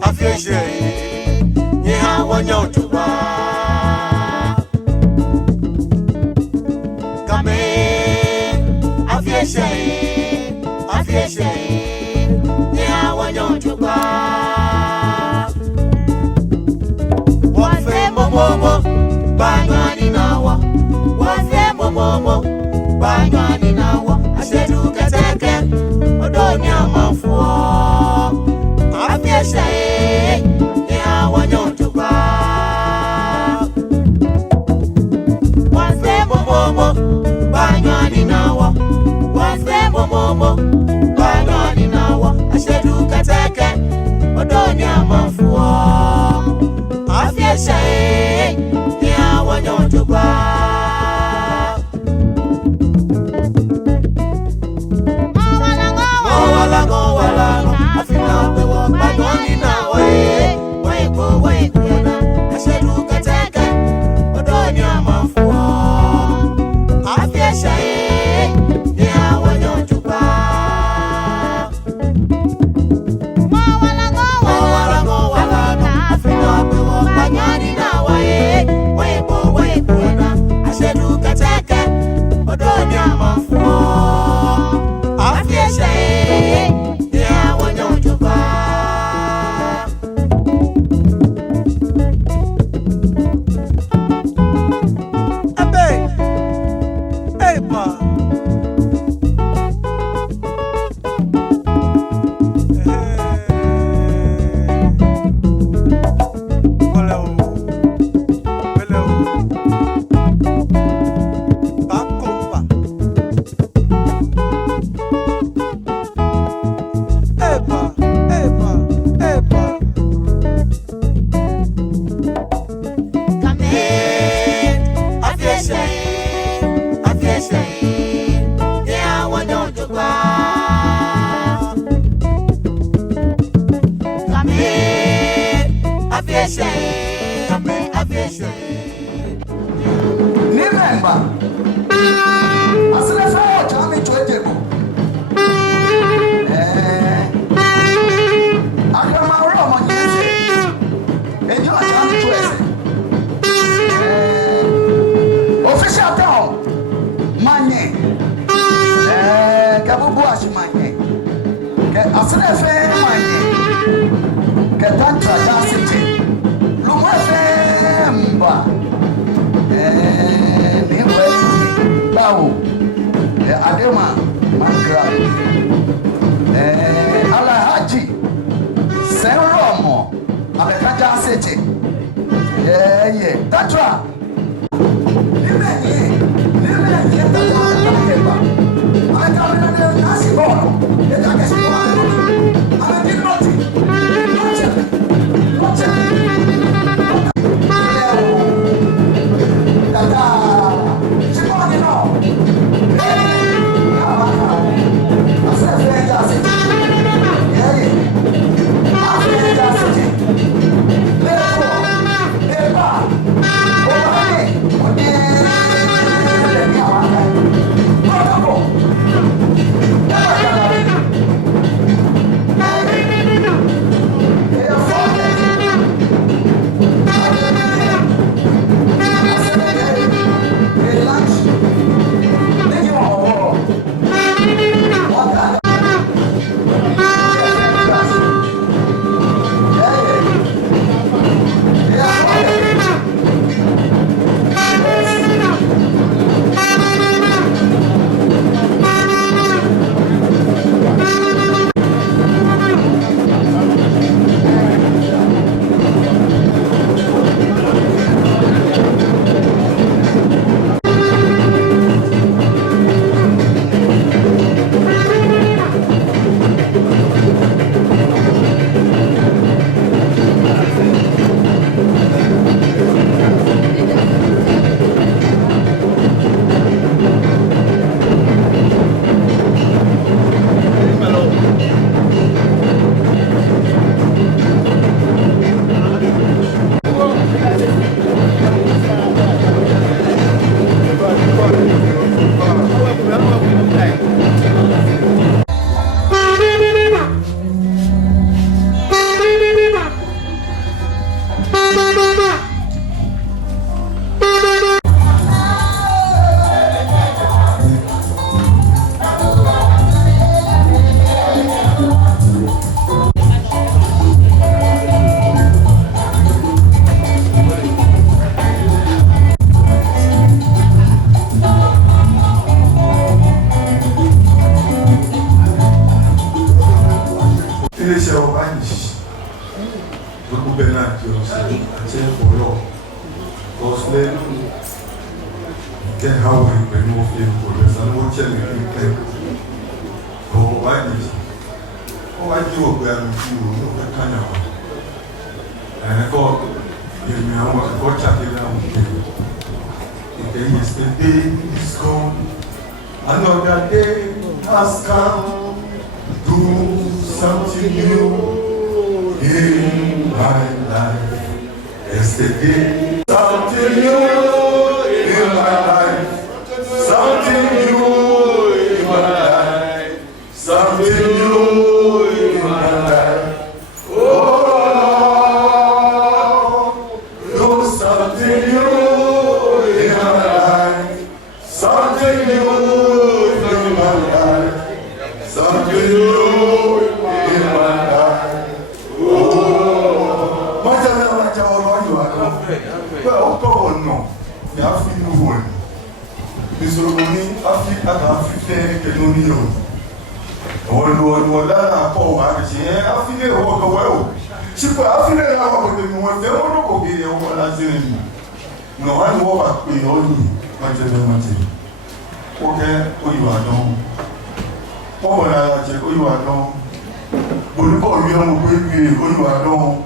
Afishe, yeah, one young to come in, Afishe, yeah, one young to one fame, Momo, Bangani now, one fame, Momo, Bangani now. I said, look at that, Odonia, my four. Afishe, yeah, one young to one fame, Momo, Bangani now, one fame, Momo, Bangani now. I said, look at that, Odonia, my four. Afishe, yeah, one young to vanish. Look who Bernard Jones and say for law. Because then get how we remove him for this and what you can. Oh, vanish. Oh, I do a better view, no, I can't. And I thought, you know, I was going to check it out. Okay, yesterday is gone. Another day has come. Do something new in my life. Yesterday, something new in my life. Something new in my life. Something new in my life. Oh, do something new in my life. Something new in my life. Something new in my life. Oh, what well, come on now. You have to move on. This will only after 15 years. Oh, that's all I say. I feel walk away. She put I feel that I want to move. They won't go get over that thing. No, I walk with only my okay, who you are now. Oh, I check who you are now. Would you call me on who you are now?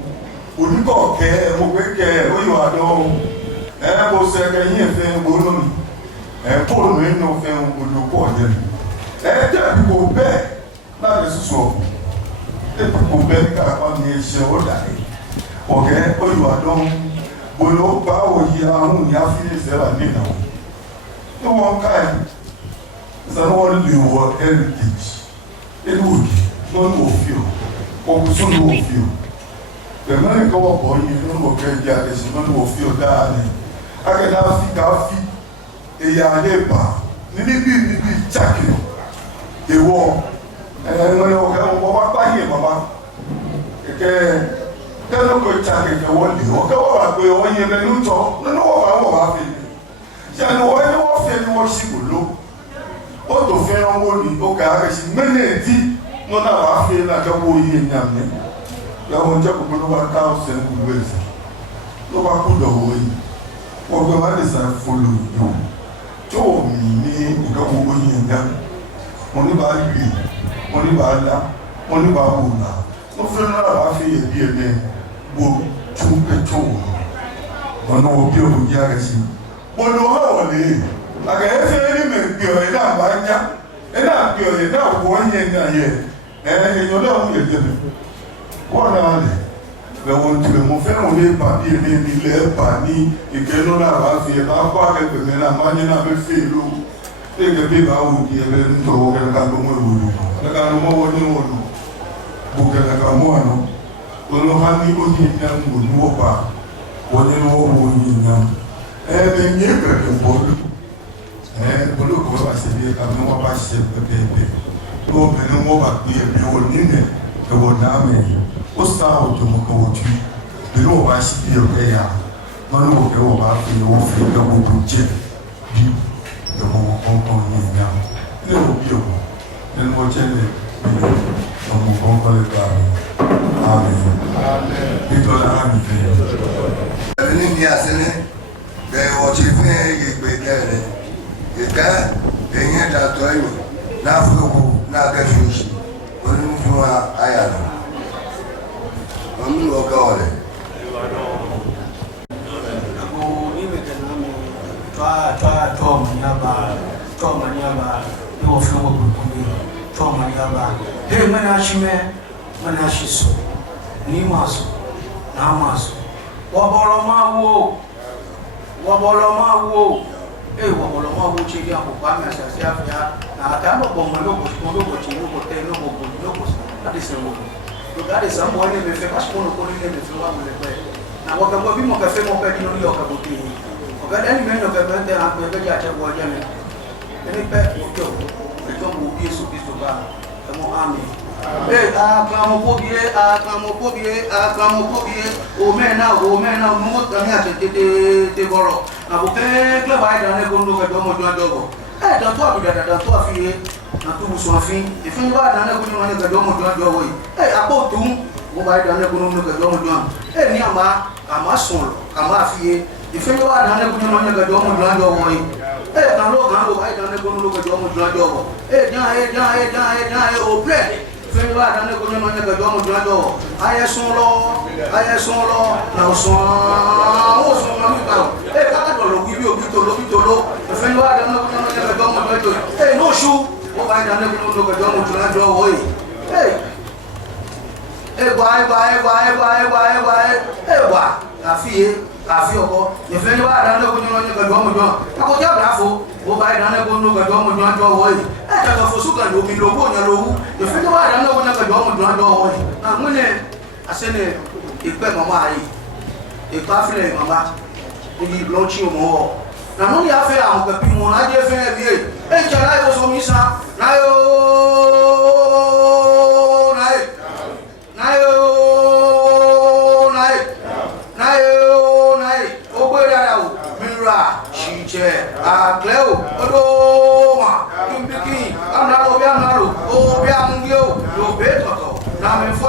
Would you call care, who you are now? And I will say, I hear them balloon and pull me no film with your poor them. And then people back, that is so. The people back on the show die. Okay, who you are now? Will you power here? Who you have finished there? No one kind. It's an only word heritage. It would not of you, or soon of you. The man go up on you, no more great is none of you, darling. I can have feet, a yard, maybe checking the war. And I know what by him, Mamma. Okay, tell go check if you want you. Okay, what we all hear the new talk, no, I won't have it. Jan, why no offend what she will look. What to fair on would be okay, many no, I feel like a boy in Yammy. You won't talk about 1,000 ways. No, I put away. What the man is I follow you. Told me, go away in them. Only by me, only by that, only by Una. No funeral, I feel dear name. Book 2 petrol. But no appeal with Yagasin. But no, how are they? I can say any girl in that banya, and I'm girl in that 1 year. And you know, what are they? They want to move family, party, and the party. You cannot have a pocket, and then a money never feel. Take a big out here and talk and come over. I can't know what you want. Book and a camono. Don't know how many would them would move back. What you know, would you know? And then you can put. And look what I said, I'm not about to the baby. Go and move up here, you will need it. The one name. What's now to go to? You know, I see your prayer. None will go about the old finger will check. The whole compound now. It will be a then what you need. From Concord Valley. Amen. People are happy. India, they watch it very good. Ika enye tato ayo na fuku na gafishi oni mfuma ayana amu okawale ako nimekanami twa manyaba yo fuku kumbi twa manyaba he mana shiso ni maso na maso wabolo mawo wabolo chini ya kupanga sasa ya na kama bomba logo chini logo tena logo hadi sema tukade sambo ile imefika shikono kwa ile imefika mle na wakati bimo kafema kwa dino hiyo kabuti wakati ni meno kabende na kubeja acha kwa jana ni pe ukio ndio Yesu Kristo baba kama amen akamopobie omena mo tani atete boro abuke gleba ida ne kondo ke domo dogo dan to abuda dan to afie na to buso afin ifin wa dan ne kondo ne ke domo dogo yi apo tun mo ba da ne ko no ga do mo do e ni ama son ama fie ife yo wa da ne ko no ga do mo do do wo yi e kan lo ba da ne ko no ga do mo do do wo e ja o bre ife yo wa da ne ko no ga do mo do do aye son lo na o son ma mi ba e ka ka do lo wi bi o bi to lo ife yo wa da ne ko no ga do mo do do e no shu mo ba da ne ko no ga do mo do do wo yi Ewa, àfi ọkọ ìfẹ́ ní wàá dáná kó nyọ́nyọ́ gbẹ̀dọ̀ ọmọ jọ akọjá àbúráfo ó bá dáná kó nyọ́nyọ́ gbẹ̀dọ̀ ọmọ jọ àjọ ọwọ́ yìí tẹ̀tọ̀ fosú kan lómi lówó yẹn lówó ìfẹ́ ní wàá dáná kó nyọ́nyọ́ gbẹ̀dọ̀ ọmọ jọ àjọ ọwọ́ yìí àwọn ní asẹ́nẹ̀ ìpẹ́ mọ́mọ́ ayé ìpẹ́ afílẹ̀ mọ́mọ́ níbi ìblọ́ọ̀chì ọmọ wọ̀ nànú ni a fẹ́ àwọn pẹ̀pì wọn ajé fẹ́ ẹ̀ bí ẹ̀ jẹ́ láyé wọ́n sọ mí sá láyé Agleo, Odoma, Kimbiki, Amaro, Obiangio, Lobeto, Namifo, I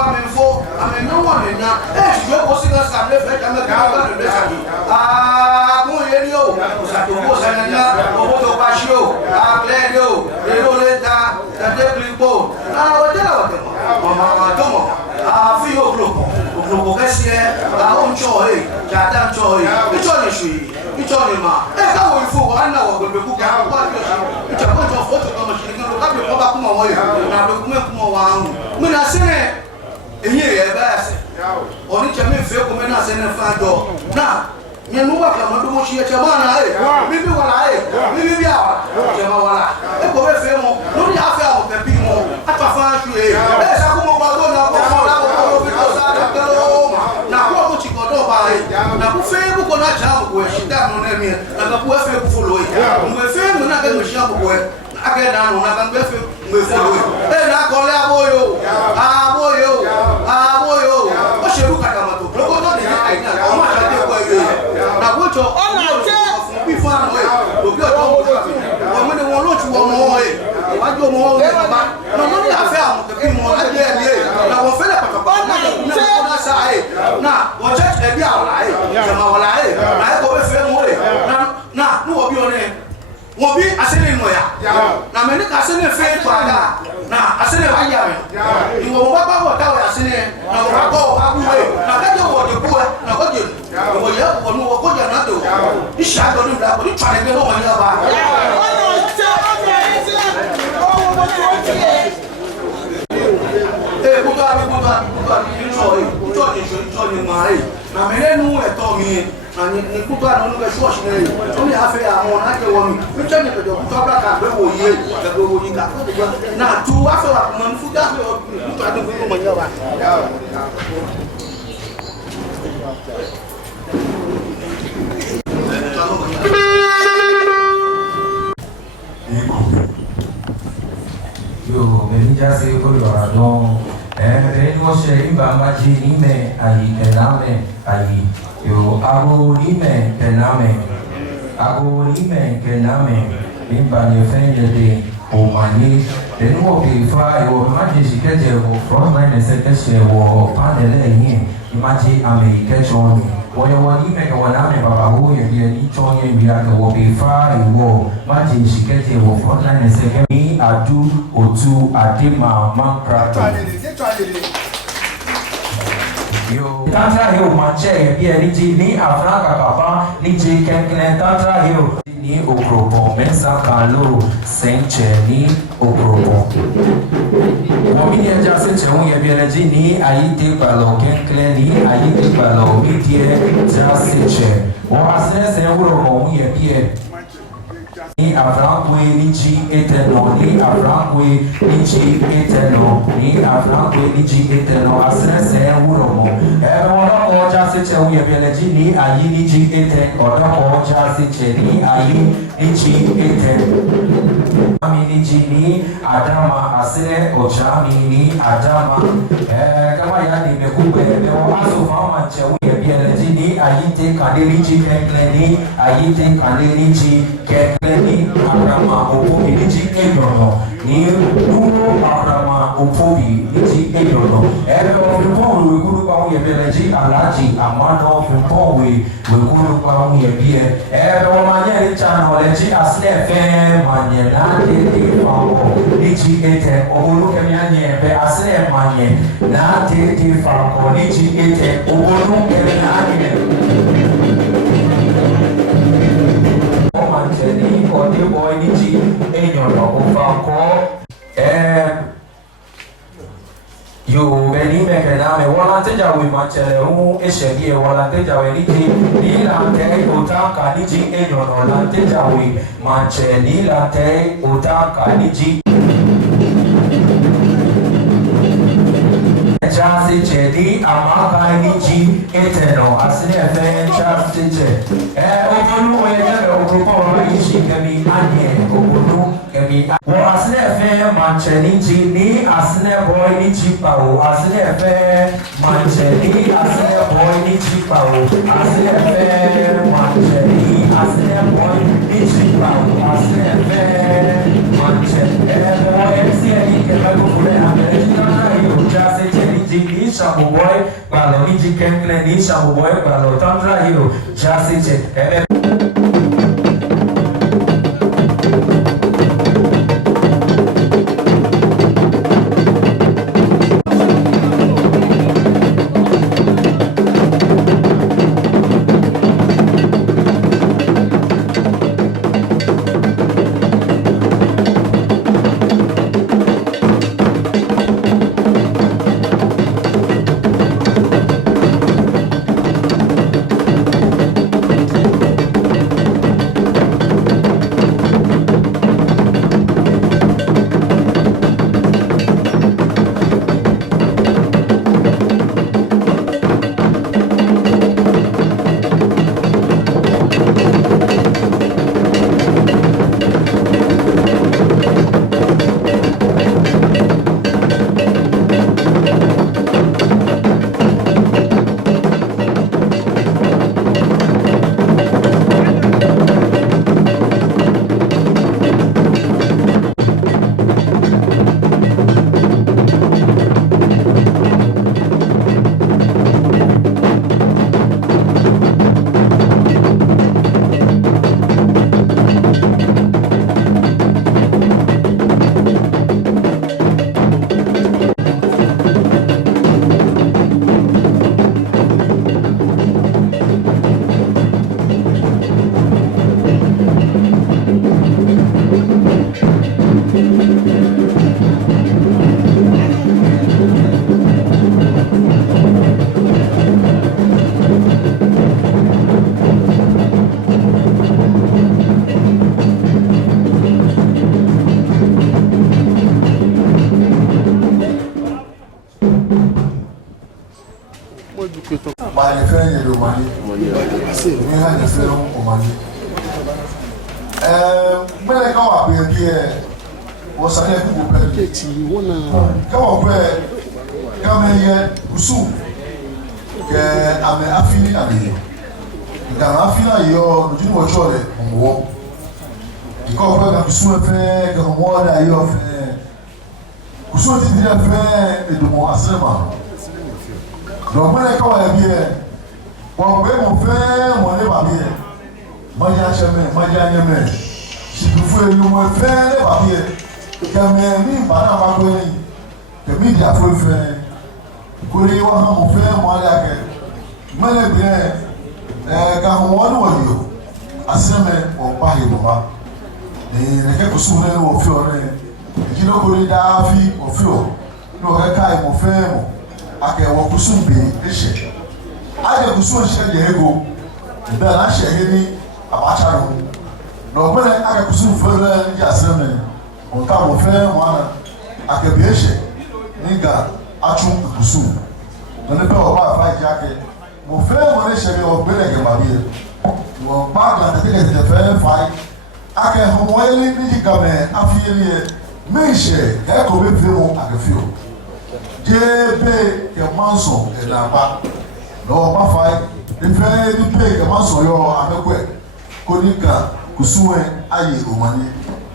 mean, no one in that. Hey, you go see us and live and the Muelio, Sato Sanya, Oboto Pasio, Agleo, Leoleta, the Devil Boat. Now, what Mama Tomo, Fio Globo, Joy, Jadam Joy, the Johnny. Ichonima, eka wo ifo wa na wo gbegbe ku ka wa yo shi icha ko jo foto ko mo shi ni ka be ko ba ku mo wo yo na be ku me ku mo wa hu mi na sene eyin e ba se oni che me fe ko me na sene fa do na nye nu wa ka mo do mo shi e che ma na mi bi wala mi bi awa che ma wala e ko be fe mo no ni afa mo pe bi mo ata fa shu e sa ku mo ba do na ko la ko bi to sa da ko na ko mo chi ko do ba na ku fe bu ko na cha mo we shi da no na mi na ka ku fe ku follow e mo fe mo na ka mo shi mo we na ka da no na ka be fe mo follow e na ko le aboyo o she ru ka ka ma to ko to ni ai na o ma cha de ko e na ko cho o na je bi fa mo e o bi o to mo o mo ni won lo chu o mo e wa jo mo o ma no no ni afa mo ke mo la je ni e na wo fe le patapa na na sa e na wo che e bi ala e je ma wala e na e ko be fe mo e na no wo bi o ne wo bi asene no ya na me ni ka asene fe to aga na asene wa ya me iwo mo ba wo ta wa asene na wo ba ko ba bu e na ka je wo de bu e na ko je wo ya wo no wo ko ja na do isha do ni da ko ni twa ne mo ya ba ni mai na me nu e to mi ani ni ku ba no be so shi ne o mi afi àwọn na ke wo mi mi je ni pe do to ba ka be wo ye ka be wo ni ka na tu afi wa ko man fu da fe o tu ta do ko mo ya ba yo me ya se ko yo ra don re no se iba ma ji ni me ai kename ai yo abo ni me kename imba ne fenye de o mani de no ke fa yo ma ji si ke je wo from line se ke se wo pa de le yin ma ji america choni wo yo wo ni me ko na me baba wo ye bi ni choni bi a ko be fa wo ma ji si ke je wo from line se ke ni adu otu adema mankrata yo tantra yo manche bi ni ji ni afrika papa ni ji kenkene tantra yo ni okropo mensa kalo senche ni okropo wami ya jase cheun ye bi ji ni ayite palo kenkene ni ayite palo mi tie jase che o asese wuro mo ye bi ni Abraham ni ji eterno ni Abraham ni ji eterno ni Abraham ni ji eterno asese wuro mo ora o ja se che uye bele ji ni ayi ni ji eten ora o ja se che ni ayi ni ji eten ami ni ji ni adama asere o ja ni adama kama ya ni be ku be o aso fa ma che uye bele ji ni ayi te kadeli ji kekle ni ayi te kadeli ji kekle ni Abraham o ni ji enono ni duro Abraham ma opobi niti eyono ebe ofipon we kuru pa un yebeleji alaji amano ofipon we kuru pa un yebie ebe o manye channel leji asle fe manye na de famo niti ete obolu kemianye ebe asle manye na de famo niti ete obolu kemianye o manjeni o de boy niti eyono o famo yo beni mekena me wala teja we machele hu eshegie wala teja we niti ni la te utaka niji enyono la teja we machele ni la te utaka niji chasi chedi amaka niji eteno asine fe chasi che obolu oyele ogrupo wa ishi kemi anye obolu kemi wo asine fe machele ni asine boy niji pawo asine fe machele asine boy niji pawo asine fe machele asine boy niji pawo asine fe machele boy esi ke bago fule amerikana yo chasi chedi ni shabu boy balo niji kenkle ni shabu boy balo tantra hero chasi che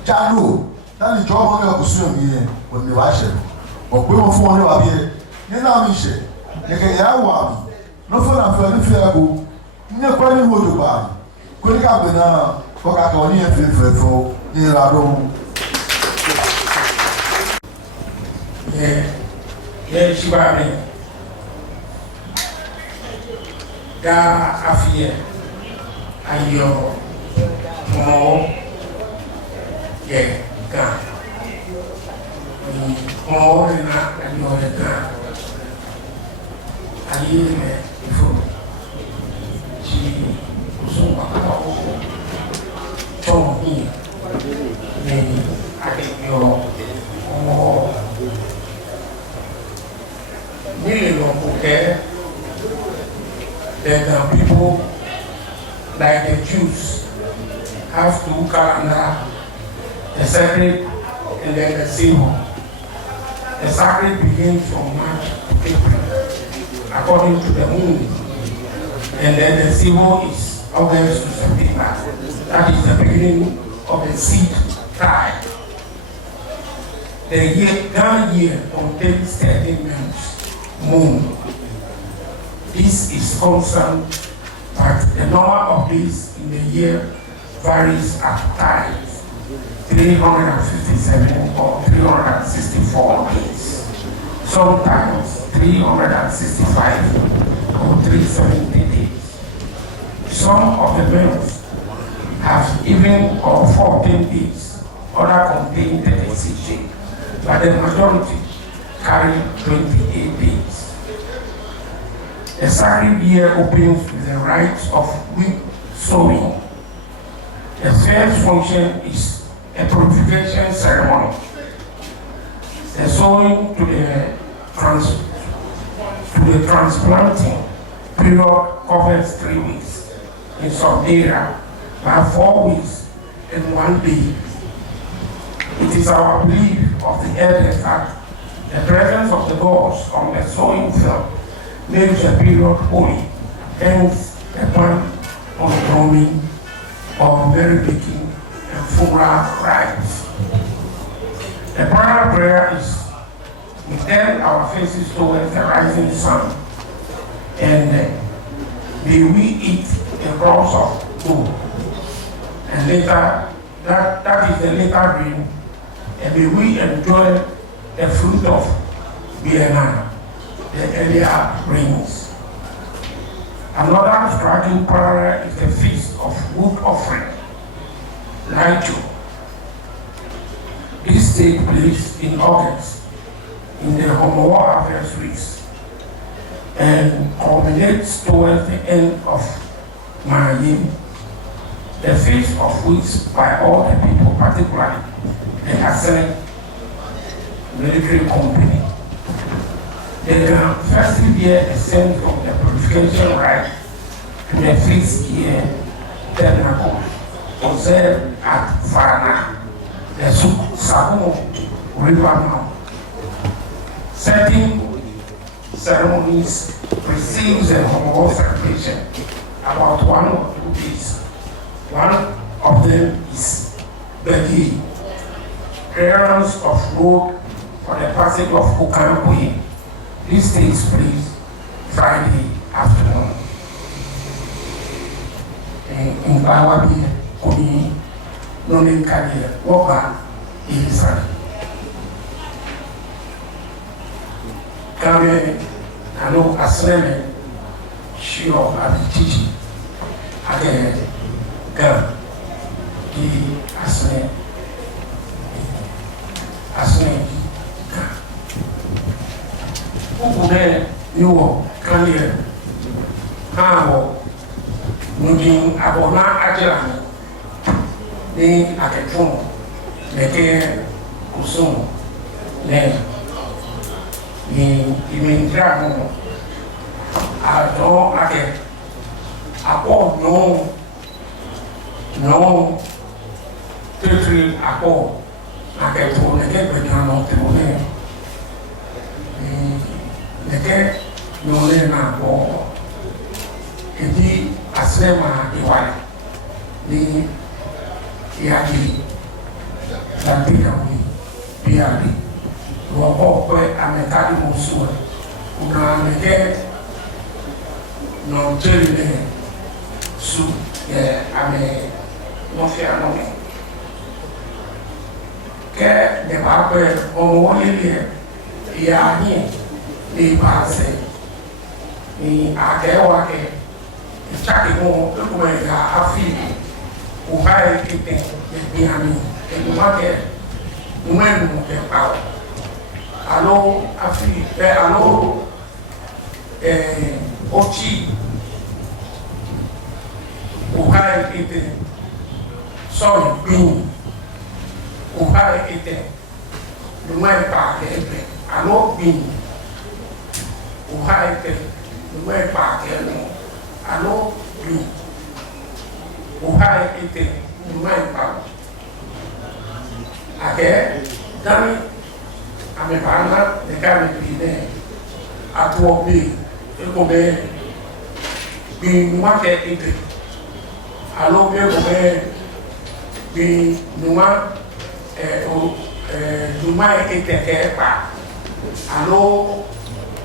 Jalo, that is job on your consumer here when you wash it. ọ̀pẹ wọn fún wọn ní wàá bí ẹ ní náà mi ṣe kẹ̀kẹ́ yà wà mí n'ofe na fẹ́ ní fẹ́ go ní ẹ̀kọ́ ní wo yorùbá kó ní káàgbé náà kọ́ kàkà wọ́n ní ẹ̀ fẹ́ fọ́ ní ìlànà ohun. yẹ ṣíbà mi dá àfihàn ayọ̀ mọ́ yẹ gan mọ́ rẹ̀ náà ayọ̀ rẹ̀ gan ayé rẹ̀ ifo tí kòsùn àkàtà owó tọ́wọ́ yìí ní àdéhùn ọmọ nílò ọ̀pọ̀kẹ́ that people like the Jews have two calendars, the sacred and then the civil. The sacred begins from March to April, according to the moon, and then the civil is August to September. That is the beginning of the seed time. The year contains 13 months. Moon. This is constant, but the number of days in the year varies at times, 357 or 364 days, sometimes 365 or 370 days. Some of the months have even or 14 days, others contain 36 days, but the majority carry 28 days. The sacred year opens with the rites of wheat sowing. The first function is a purification ceremony. The sowing to the transplanting period covers 3 weeks. In some area, by 4 weeks and 1 day. It is our belief of the elders that the presence of the gods on the sowing field makes the period holy, hence the plan on drumming or merry making and funeral rites. The final prayer is we turn our faces towards the rising sun and may we eat a cross of gold and later that is the later rain, and may we enjoy the fruit of Vienna, the earlier rains. Another striking parallel is the feast of wood offering, Nigel. This takes place in August in the Homoa harvest weeks and culminates towards the end of Mayim, the feast of weeks by all the people, particularly the Assyrian military company. The festive year extends from the purification rite to the feast year tabernacle observed at Farana, the Sahu River Mount. Certain ceremonies precede the Homoa celebration about 1 or 2 days. One of them is Begi, clearance of road for the passage of Kukankui. This takes place Friday afternoon. In Bawabi, Kuni, Nonin Kadia, Woka, Israel. Kame, Anu Asleme, Shio Abitichi, Again, Girl, the Asleme. Asne ukune niwo kanye hawo nudin abona ajira ni aketun leke kusum ne ni imindra mo ado ake apo no tetri apo akẹ́kọ̀ọ́ lẹ́kẹ́ gbẹ̀dẹ̀ àwọn tẹ̀wọ́lẹ́ lẹ́kẹ́ nyɔlẹ́ náà bọ̀ ebi asẹ́mà ìwàlẹ̀ ní ìyáàdì làdéyàwó bíyàdì Wọ́n pẹ́ amẹ́kálí mọ̀ sùn ẹ̀ ọ̀nà amẹ́kẹ́ nọ̀jẹ́rì sùn yẹ amẹ́ nọ́fẹ́ anọ́mẹ́ kẹ́ dẹ̀bà pẹ́ ọmọ wọlé lẹ̀ ìyá yẹn lè bá a sẹ́ ní àkẹ́wà kẹ́ ìjáde mọ́ ẹ̀kọ́ ẹ̀yà àfi òhà ẹ̀kẹ́tẹ̀ ẹ̀gbìn àmì ẹ̀gbìnmákẹ́ nwẹ́nu ẹ̀pà alo afi alo ọtí òhà ẹ̀kẹ́tẹ̀ sọ̀rọ̀ gbìn òhà ẹ̀kẹ́tẹ̀ nwẹ́ ẹ̀pà ẹ̀bẹ̀ alo gbìn òhà ẹ̀kẹ́tẹ̀ nwẹ́ ẹ̀pà ẹ̀nù alo gbìn òhà ẹ̀kẹ́tẹ̀ nwẹ́ ẹ̀pà akẹ́ dami amepana neka mepine atuo bi eko be bi numa ke ite alo bi eko be bi numa numa ite ke pa alo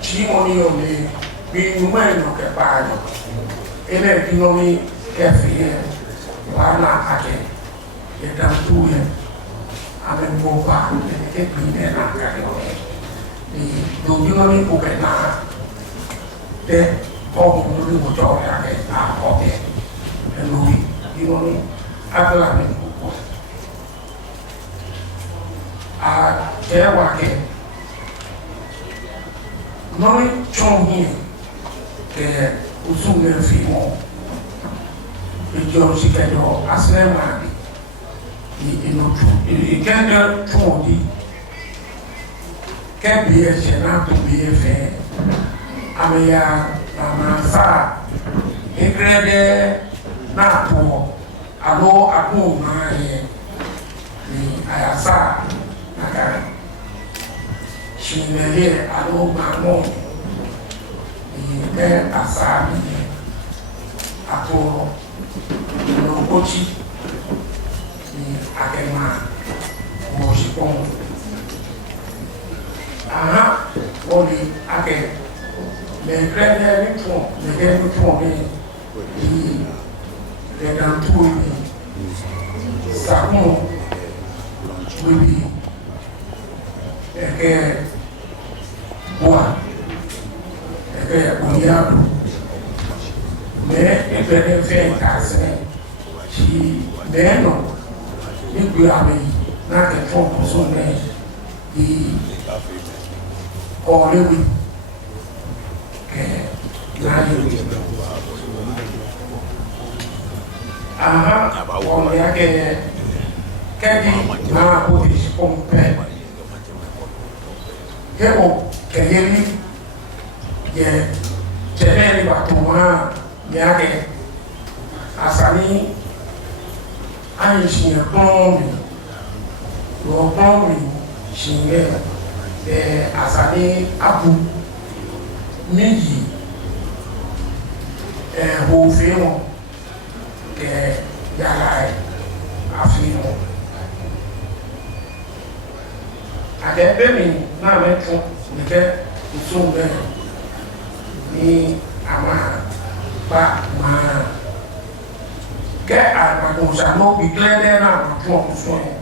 chimoni o me bi numa no ke pa no ene dinomi ke fiye wana ake edantuye ame mboba ke pine na kare ni dogino ni obena de o mo ni mo to ya ke a o ke lui dino ni agla ni ko a je wa ke no ni chongi ke usume fi mo ijo sikedo aslema ìkẹ́ndẹ̀ tún òdì kẹ́bí ẹ̀ṣẹ̀ náà tó bí ẹ̀fẹ́ àmìyà àmàṣà ìkẹ́ndẹ̀ náà tó àlọ́ àdúgbò náà yẹ ní àyàṣà nàgàrà ṣìnbẹ̀lẹ̀ àlọ́ gbàmọ́ ní ìkẹ́ àṣà nìyẹ àtọ̀rọ̀ ìlọ́kọ́chí akema worshipon aha oli ake le krede ni ton le ke ni ton ni le dan tu ni sakon oui eke boa eke onia mais eke ne fait casse qui mais non nígbè àmì náà kẹfọ́ ọ̀sán náà di ọ̀rẹ́wì kẹ láyé aha ọmọ ya kẹ kẹ́bi máa bó ti ṣe pẹ́ kẹ́bọ̀ kẹ́yẹ́rí yẹ jẹ́rẹ́ nígbà tó máa yá kẹ àṣàní àìsàn gbọ́n mi ṣìngẹ́ àṣàní abu méjì òfin wọn yàrá àfihàn àtẹ̀bẹ́mi náà mẹ́tún nìkẹ́ ìtún bẹ́ẹ̀ ní àmà bá máa kẹ́ àgbàdùnsà náà bí gílẹ́dẹ́ náà tún ọ̀hún sọ yẹn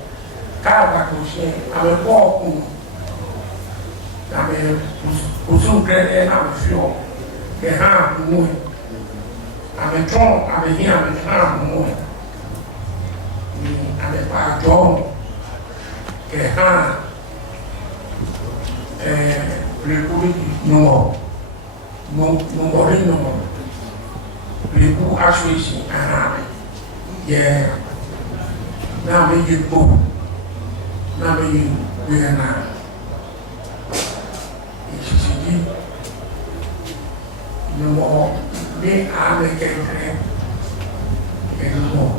ká àgbàdùnsà àmì pọ́ọ̀kù àmì òsùn gílẹ́dẹ́ náà fi ọ̀ kẹ́ hàn mú ẹ̀ àmì tún àmì yín àmì hàn mú ẹ̀ ní àmì pàjọ́ kẹ́ hàn lèkúrí nùmọ̀rí lèkú aṣọ ìsìn ara rẹ̀ yẹ náà méjì gbò náà méjì gbé náà ìṣiṣẹ́ yìí nùmọ̀ ní àmì kẹ̀kẹ́ ẹ̀nùmọ̀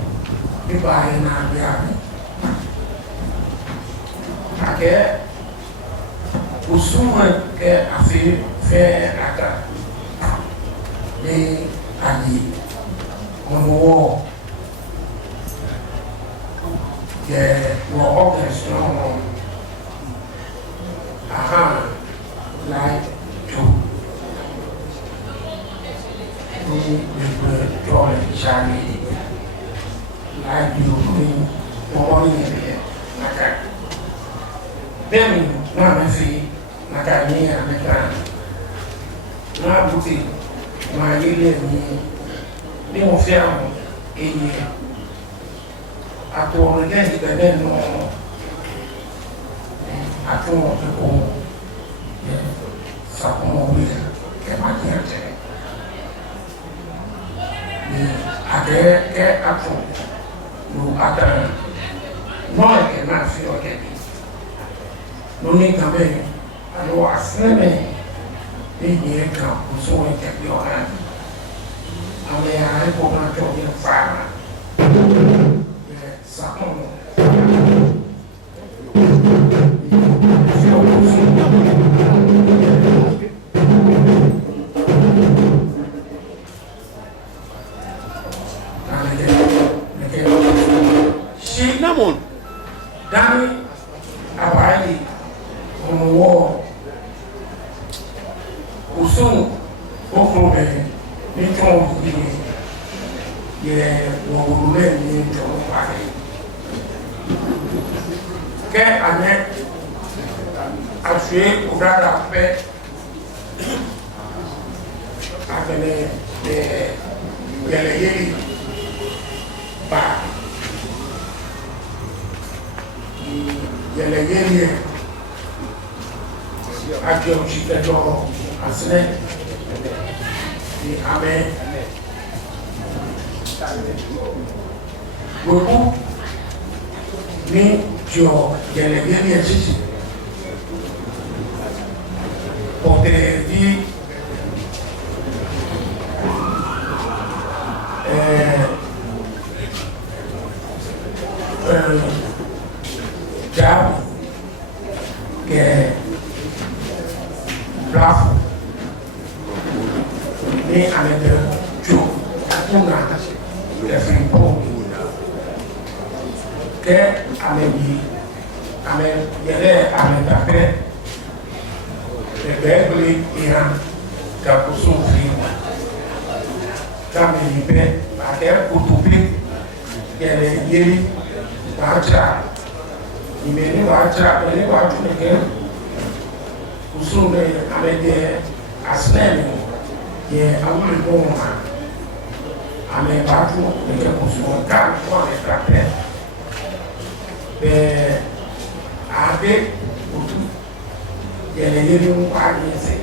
nípa ẹ̀ náà bí àmì àkẹ́ osuma kɛ afi fɛ aka ne ayi ɔmɔwɔ yɛ wɔ ɔgɛsɔn wɔ ni jole chani la dio ni mo ni ne naka bemi na me fi naka ni na na buti ma ile ni mo fi àwọn èyí àtò le de no àtò ko sa ko wi ke ma ti ate ni ade ke àtò no ata no ke na fi o ke no ni ka be alo aseme ni ni ka o so e ke bi o ha ame ya ko na to ni fa sa ko Namon Dani abali wo usun okun be ni ton bi ye wo le ni ton pare ke ane afie udara pe akene yele ba yele yele ajo chitejo asne ni ame gbogbo ní jọ yele yele chichi potere di jam ke bravo ni amede jo akuna ke fripo ke amebi ame yele ame tape le beble iran ka kusu fi kame ibe ake kutubi yele yeli bacha imeni bacha ele bacha ke kusu ne amede asneni ye amule boma ame bacha ke kusu ka ko le tape be ade otu yele yele nkwa nse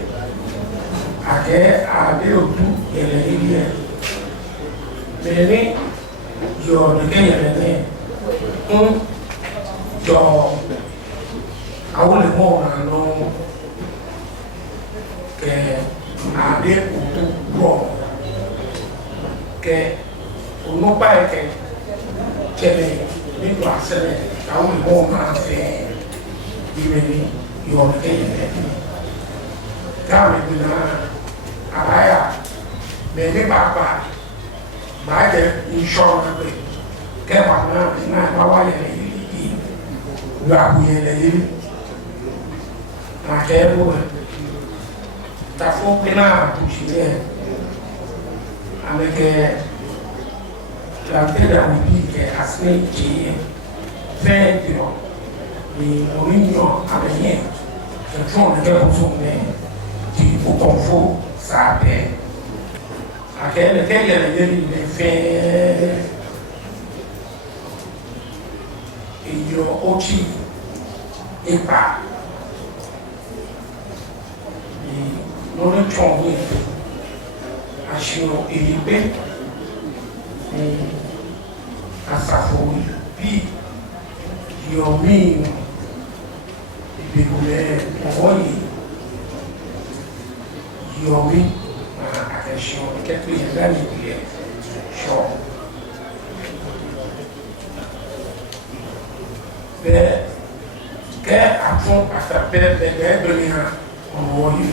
ake ade otu yele yele meni yo ne ke yele ne yo awole mo na no ke ade otu ro ke ono pa ke kele ni do asele àwọn ìwọ̀n máa fẹ́ ìwé ní ìwọ̀n kéyìnlẹ̀ káàmì ìgbìnà àbáyà mẹ́rin pàápàá máa jẹ́ ìṣọ́rọ̀ pé kẹwàá náà iná ìpáwà yẹ̀lẹ̀ yìí lọ àbúyẹ̀lẹ̀ yìí máa kẹ́ ẹ̀rọ rẹ̀ tàfó pé náà àbúṣì rẹ̀ àmẹ́kẹ́ làbẹ́dà wípé kẹ́ àsìlẹ̀ ìjìyẹ Vento e Mourinho amanhã que João que consome de o conforto sabe aquele ele fez e eu ochi e pá e não é João acho ele bem e a safoi pi yomi ibigule oyi yomi attention quelque chose d'ani qui est chaud mais que afon asape de benia on oyi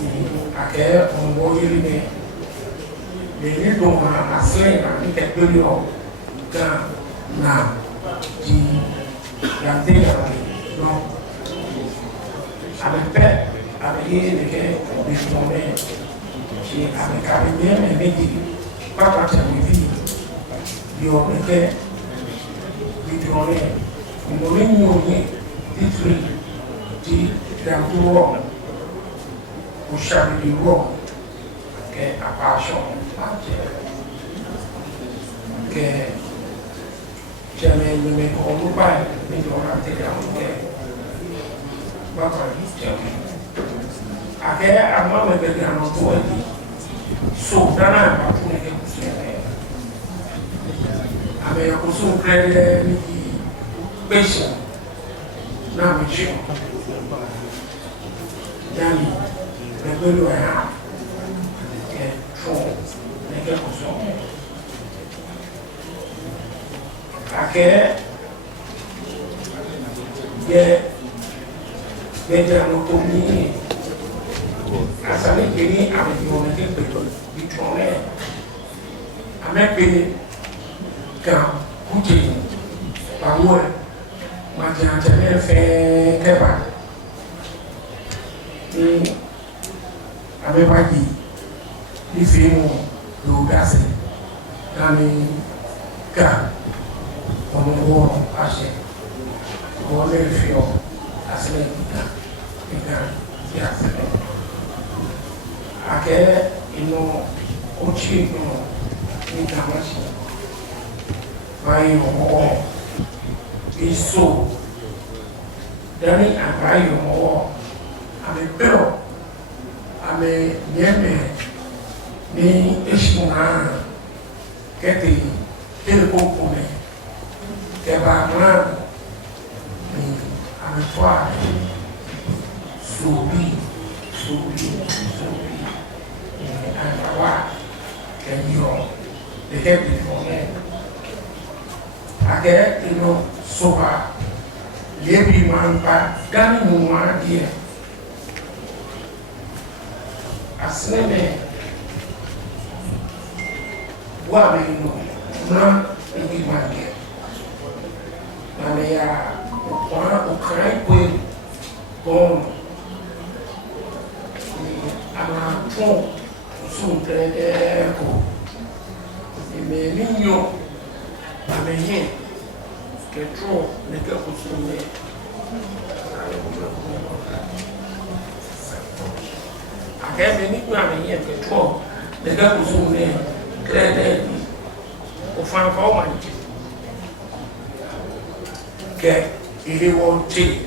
ni ake on oyi ni ni do na aslen na quelque chose kan na di yantega donc avec paix avec les que des tombés She American maybe Papa Chamuvi, your brother, with your name, Mourinho, the wrong, who shall be wrong, a passion, que jamais ne me comprend pas, mais on a été dans le akhirnya ama memberikan orang ini sultan apa pun yang kusnya ame yang kusung kredit ni besar nama sih jadi memberi orang tron mereka kusung akhirnya dia beda untuk ini asalnya ini ame diorang betul dicontoh ame pilih kan kucing bangun macam-macamnya kebab ini ame pagi di film lugasi kami kan ngomong asyik boleh film asli kita biasa. Akhirnya ino uci ino ini masih bayi mau isu dari apa yang mau ame pero ame nyeme ni ismuna keti ilkukume kebana ni ame tua subi bahwa kenyo dekat di mana akhirnya itu soba lebih mampu dan muat dia aslinya buat begini na lebih mampu mana ya orang Ukraina pun bom anak pun Suntreko imeninyo amenye ketro neka kusume akebe ni kwa amenye ketro neka kusume krede ofan fa o manje ke ile wote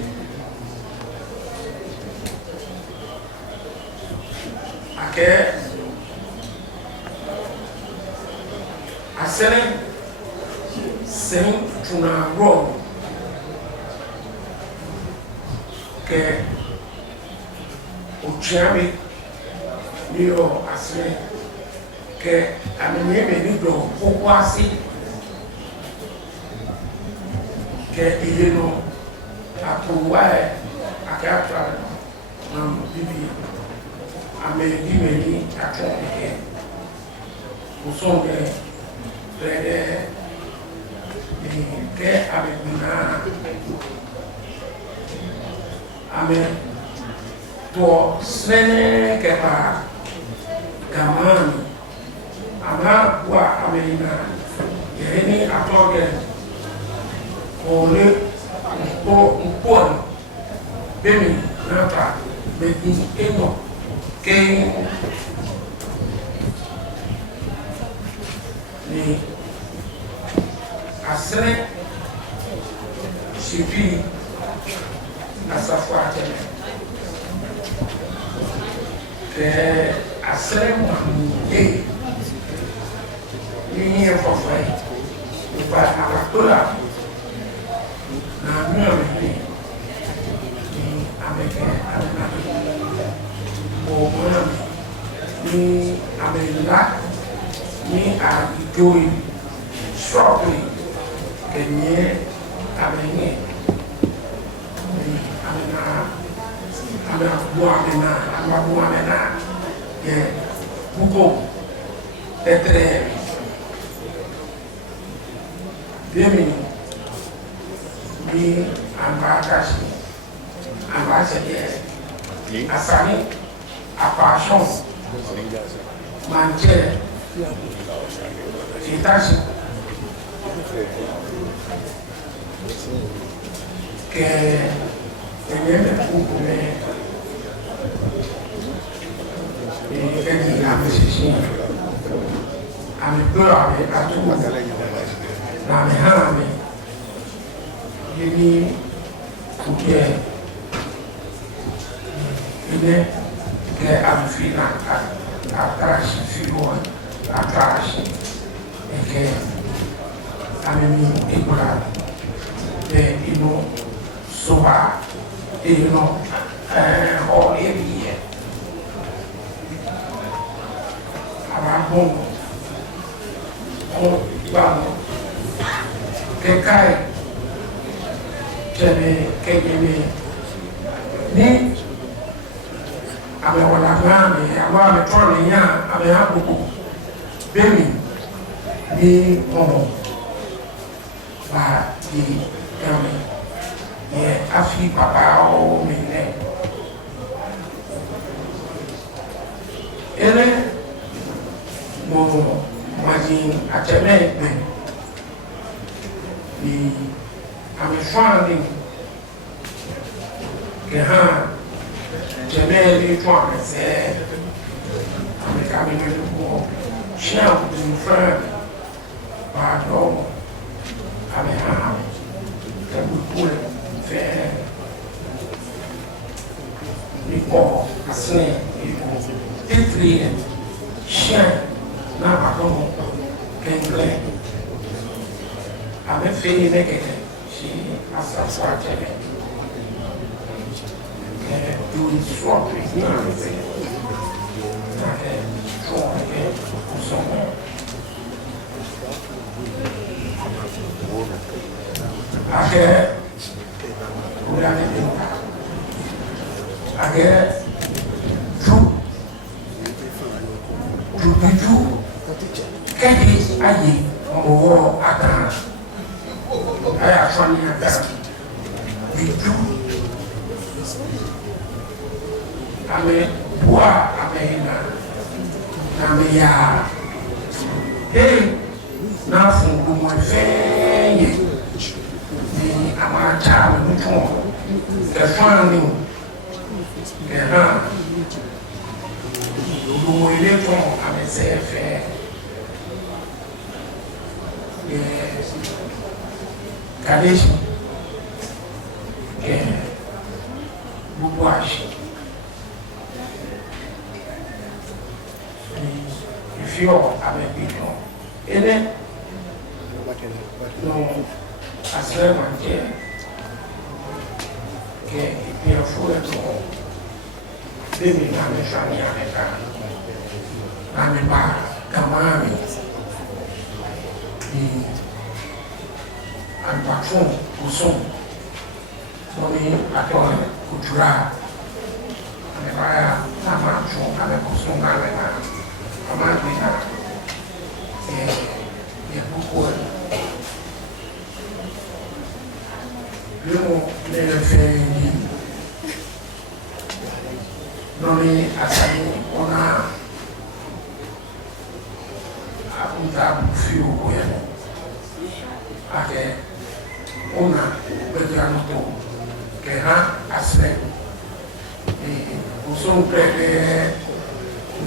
ake asene sem tuna ro ke uchami niyo asene ke amenye ni do pokwasi ke ileno atuwa akatra na bibi ame dimeni ateke usonge pede ke ame bina ame to sene ke pa gamani ama wa ame ina yeni atoge ole mpo bemi nata beti eno ke ni asre sipi asafuate ke asre mwange ni yefofai ipa akatola na mwame ni ameke ameke o mwame ni amela ni agitoi shortly kenye amenye ni amena buamena ye buko etre demi ni ambakashi ye asani apashon manche itachi que tenía el cupo que ni a veces a mi pueblo a tu la mejor ini kuke ini ke amfina atrashi fiwa atrashi ke amemi ibra de ino soba ino o ebiye ababo o bamo ke kai kene ni ame wala ngame awa me tole nya ame hapo bemi ni omo ba di kame ye afi papa o mi ne ele mo maji ateme ni ame fani que ha jamais les toi c'est ame kame de ko chien du frère pardon ame ha que vous faire ni ko asne tetri chien na pardon qu'anglais ame fait ne que Asaswa Jebe doing swap with everything. Ame bua ame na ame ya na fungu mo fenye ni amacha mtu ke fani ke ha mo ile to ame se fe kadeshi ke bubuashi fio avec bidon ele no asle manje que bien fue no de mi na me shani ameka na me ba kamami e an patron kuson nome atore cultural ame ba na matron ame kuson na me na Amandina e beaucoup le mot le fait nommé Assani on a apunta fio bueno a que una belgrano que ha asle y uso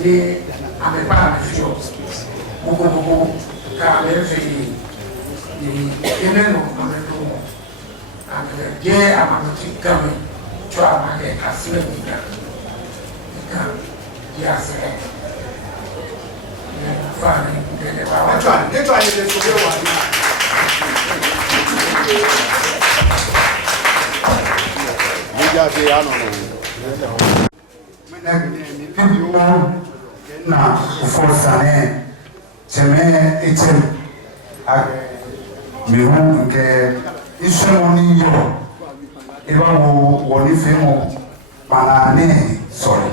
de ame pa me fio buku ka me fi ni eneno ame to ame je ama ti kame to ama ke asle ni ka ya se ne fa ni de ba de to ani de so be wa ni ni ja se ano no na uforsane cheme etem mihu nke isomoni yo eba wo woni femo manane sorry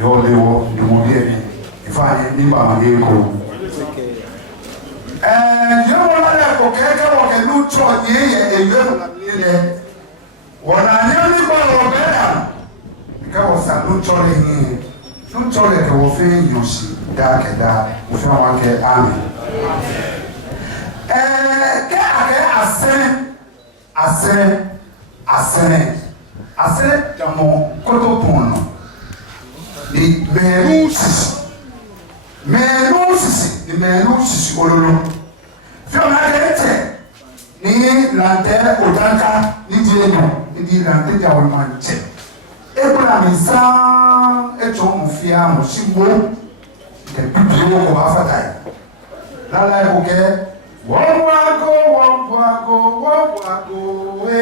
yo lewo ndumudie bi ifanye nimba maneko yo wala ko keke wo ke lu cho ye eyo na niele wona nyani ba robera ka wo sa lu cho le ni nous sommes les profils aussi, d'accord, vous faites un que amen. Asene dans mon cotopon. Mais nous si ololo. Ni lante odanka ni dieno ni lante ya womanche. Ebola misa eto mufia mushimbo de bibio ko afatai. Lala eboke wamwago we.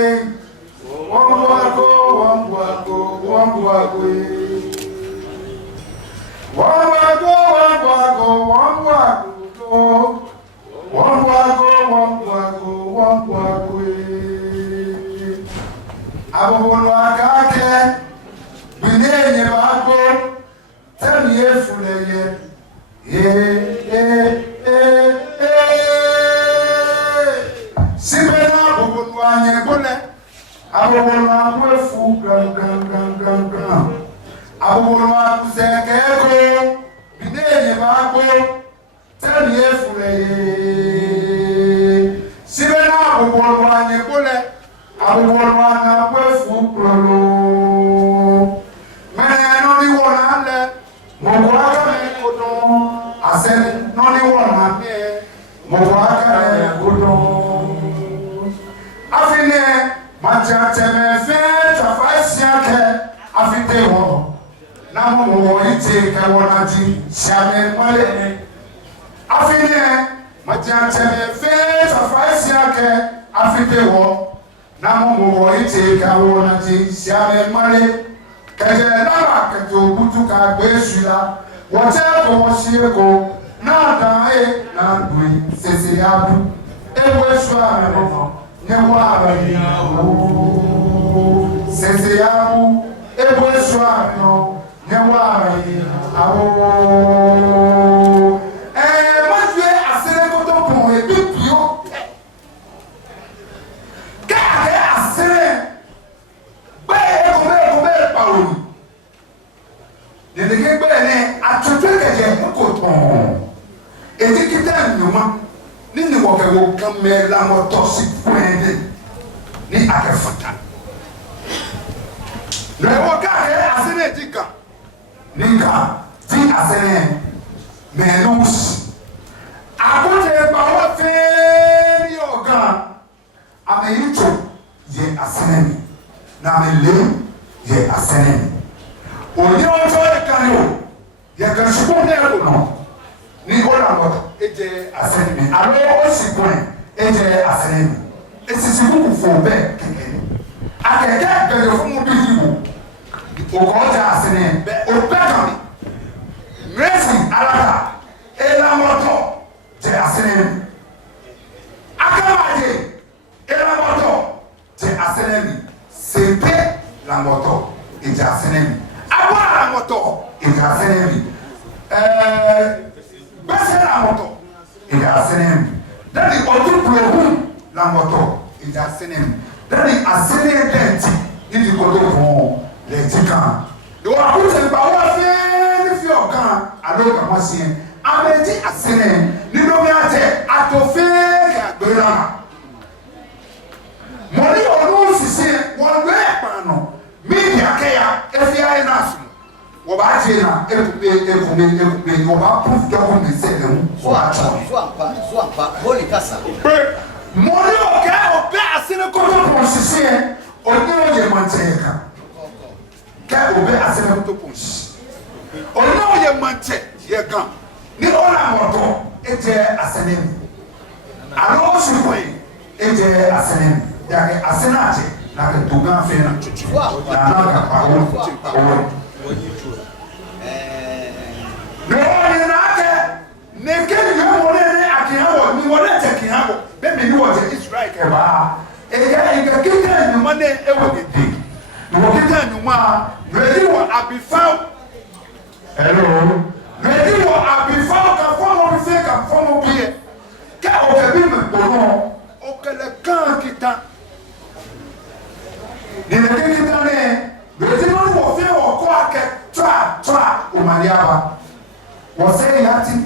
se yati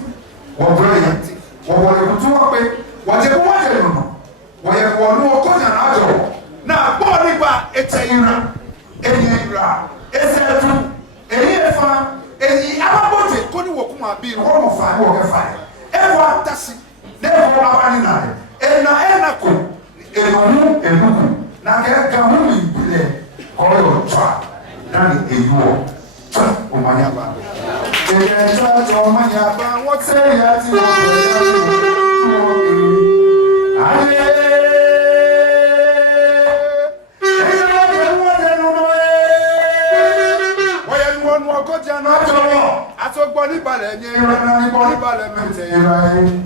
wo bro yati wo wo kutu wo pe wo je ko wa je no wo ye ko no ko nya na ajo na bo ni ba etayira eyira esetu eyifa eyi ababote ko ni wo kuma bi wo mo fa wo ke fa e wo atasi de ko abani na ena ko enuku na ke ka hu mi bile ko yo twa na ni eyo twa o manya ba twa twa manya ba wo se ya ti wo Body ballet, body ballet,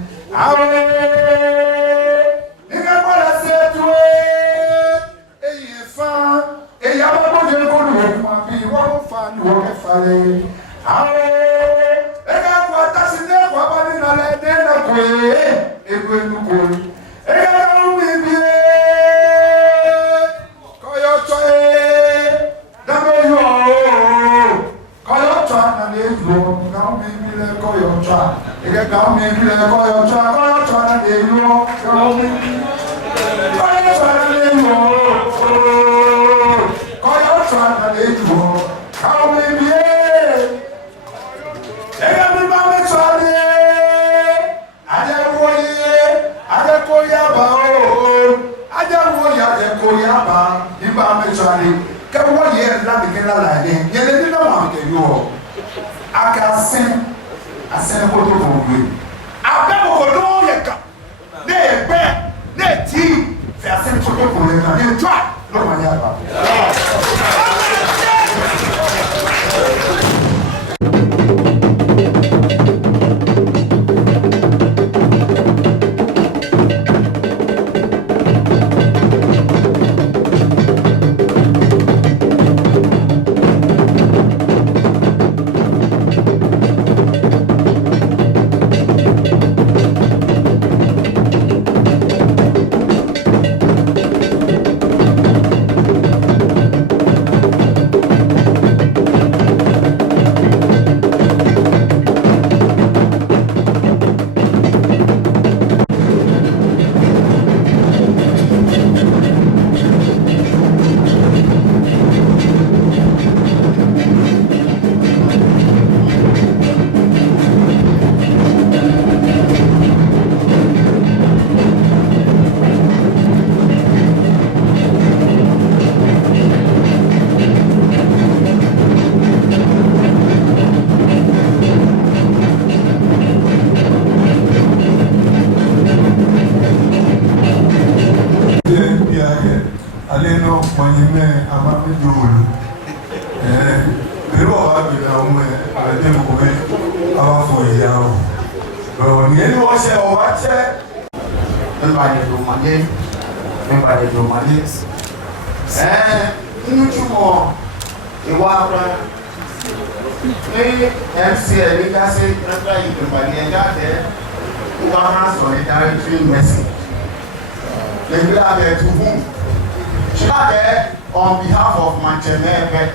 on behalf of Manchester,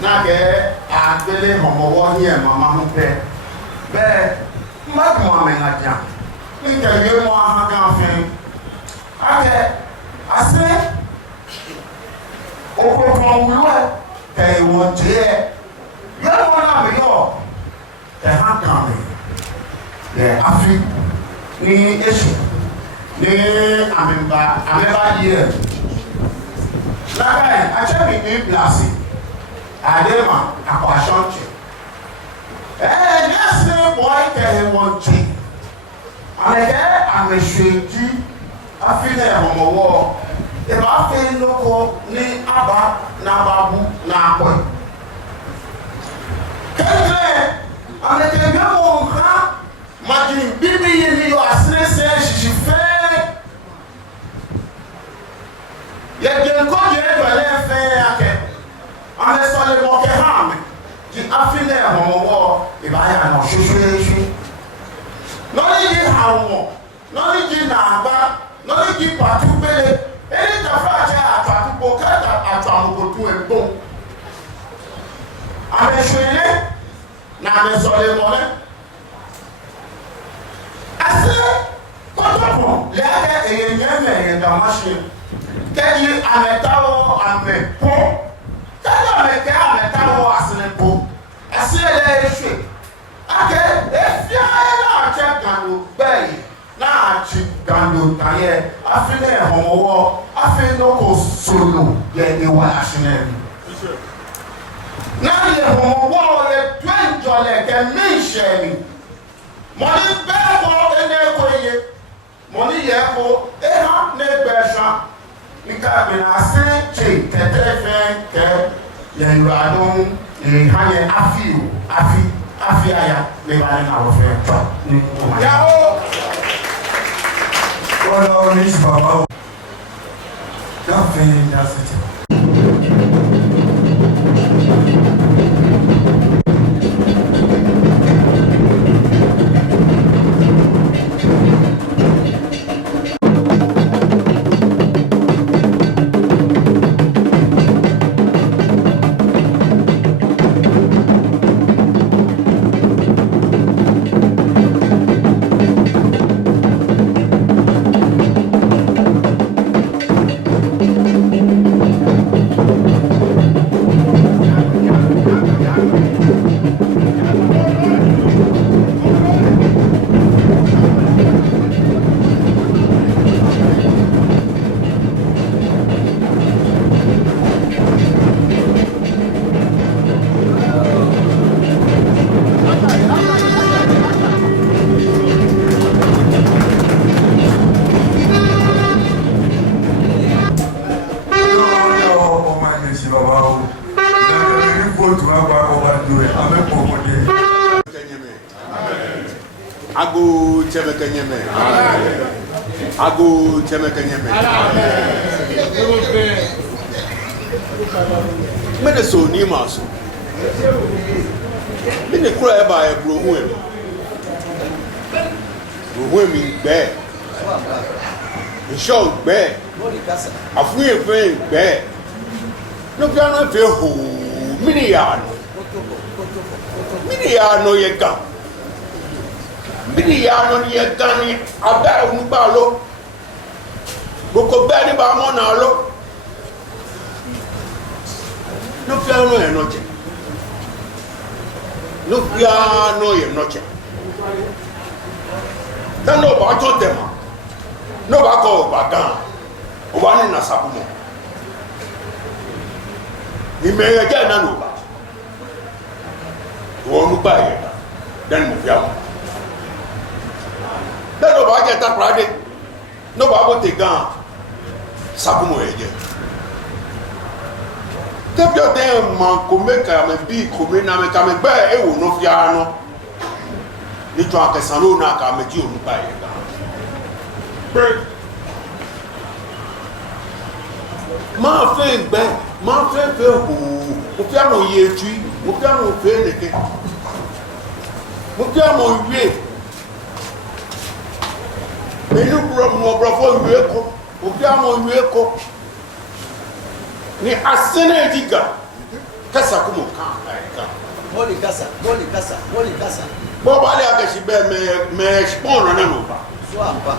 Nage, Adele, Homo, here, Mamma, Bear, Magma, Mengaja. Think I hear more Hagan. I say, Open from Willow, they want to hear. You don't want to be your. They have done it. Yeah, I feel the issue. I'm never here. Like I tell me in Blasi, Adema, Aquashonche. Eh, yes, no boy can want to. And again, I'm a shady. I feel there on the wall. If I feel local, ni Abba, Nababu, Naboy. Can and I can go on, imagine Bibi in your assassin, she fed. Yet you go here to a left fair. And I saw the walk harm. I feel there on the wall if I am not situation. Not even how, not even Naba, not even Patu. Any Tafaja at Pokata at Tamuko and Boom. I'm a Shwele, now I saw the money. eye nyeme da machine keji ametawo amepo keji ameke ametawo asinepo asile eshe ake efia na ache gando bei na achi gando taye afine homowo afino ko solo ye de wa asine na ye homowo ye twenjole ke mensheni money bebo ene koye money ye ko ha ne besha nika be na se che tetefe ke ye radon ha ye afi aya le ba na wo fe ni ya o Olha o baba. Já vem, já se Ago Chemekenyeme. Ago Chemekenyeme. Mene so ni maso. Mene kura e ba e brohun e. Brohun mi gbe. Insho gbe. Afun e fe gbe. No bia no fe ho. Mini ya no ye ga. Mini ya no ye gani aba onugba lo gboko be ni ba mo na lo no piano e noche no piano e noche dan no ba to tema no ba ko ba gan o ba ni na sabumo ni me ya ja na no ba wo nu ba ye dan mo piano no ba je ta prade no ba bo te gan sabumo eje te bio de man ko me ka me bi ko me na me ka me gba e wo no fi ara no ni to akesan lo na ka me ji onu ba ye gan ma fe ho mo fi amo ye tu mo fi amo fe neke mo fi amo wie Menu mo brofo wieko, obi amo wieko. Ni asene diga. Kasa kumo kan. Moli kasa. Bo ba le akashi be me spon na no ba. So ampa.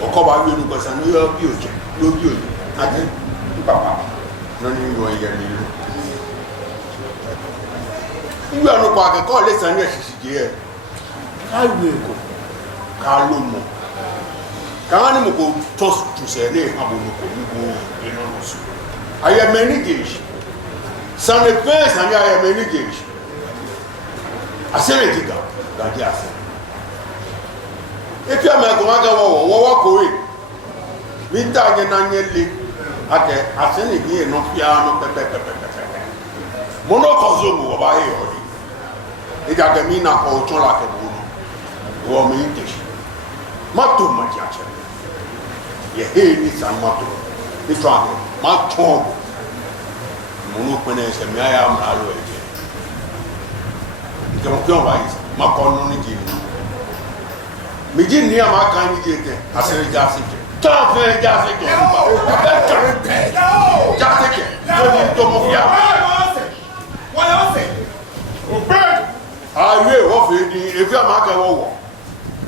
Oko ba wi nu kasa no yo bi oje, no bi oje. Ade papa. No ni ngo ye ni. Nwa no kwa ke ko le san ye sisije e. Ka wieko. Kalomo kani mo ko tos tu se le abono ko ngo eno no su aya menigage san le pe san ya aya menigage asele diga da di ase e pia me ko ma ga wo ko e mi ta nye na nye le ake asele bi e no pia no pepe mo no ko zo mo ba e o di e ga ga mi na ko ton la ke bo no wo mi te mato majacha ye ni san mato ni twa mato munu pene se mi aya ma lo eje ke mo pion ba yi ma ko no ni ji mi ji ni ama kan ni je te asere ja se je ta fe ja se je ja se je to ni to mo fia wa yo se o pe aye wo fe ni e fi ama ka wo wo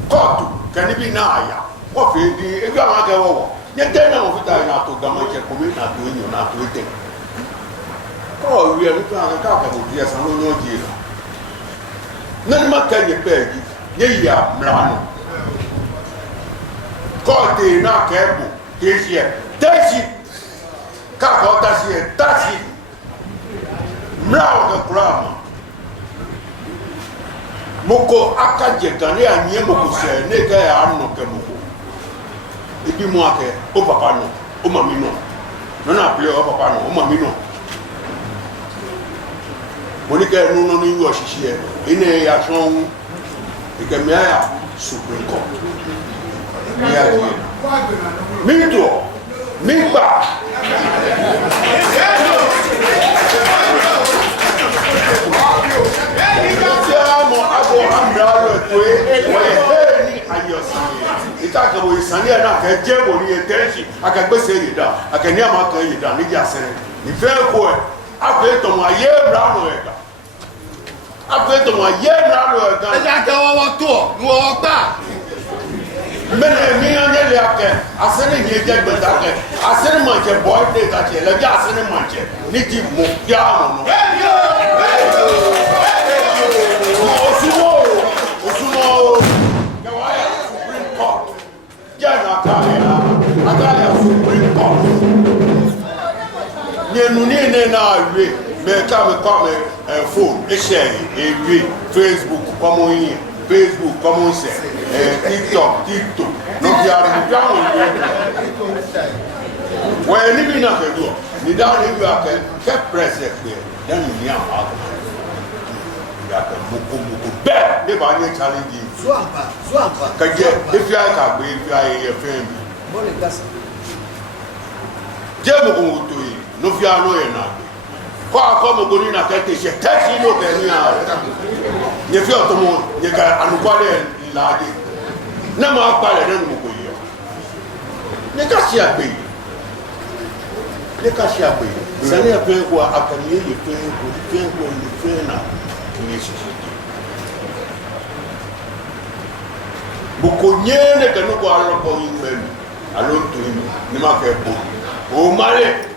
kotu kani bi na aya o fe di e ga ma ke wo ye te na o fita na to ga ma che ko mi na to nyo na to te ko wi e ni ka ka ko di esa no no di na ni ma ka ye pe gi ye ya mla no ko te na ke bu ke sie tashi ka ko tashi mla o ka krama moko akaje gane anye moko se ne ga ya no ke moko ibi mo ake o papa no o mami no no na play o papa no o mami no moni ke no no ni yo sisi e ine ya son e ke me ya supreme court ni ya mi to mi ba ita ka bo isani na ka je bo ni etensi aka gbese yida aka ni ama kan yida ni ja sere ni fe ko e ape to mo aye bra no e ka ape to mo aye bra no e ka e ja ka wo to ni wo gba mene mi anye le ake asere ni je gbe ta ke asere ma je boy de ta je le ja asere ma je ni ti mo ya mo no Atalia Supreme Court. Ni na we me ka me come phone e share e Facebook como yin Facebook como se TikTok no biara ni down we ni bi na ke do ni down ni bi aka ke press e pe dan ni am aka ya ka moko be me ba ni challenge Zwamba ka je if you ka be if you e friend je mo ko to yi no fi ano ye na ko akọ mo goni na ke te se taxi no be ni a ye fi o to mo ye ka anu kwale la de na ma pa le na mo ko yi ne ka si agbe sani a pe ko akani ye pe na ni si boko nyene ka no ko alo ko yi men alo to yi ni ma ke bo o male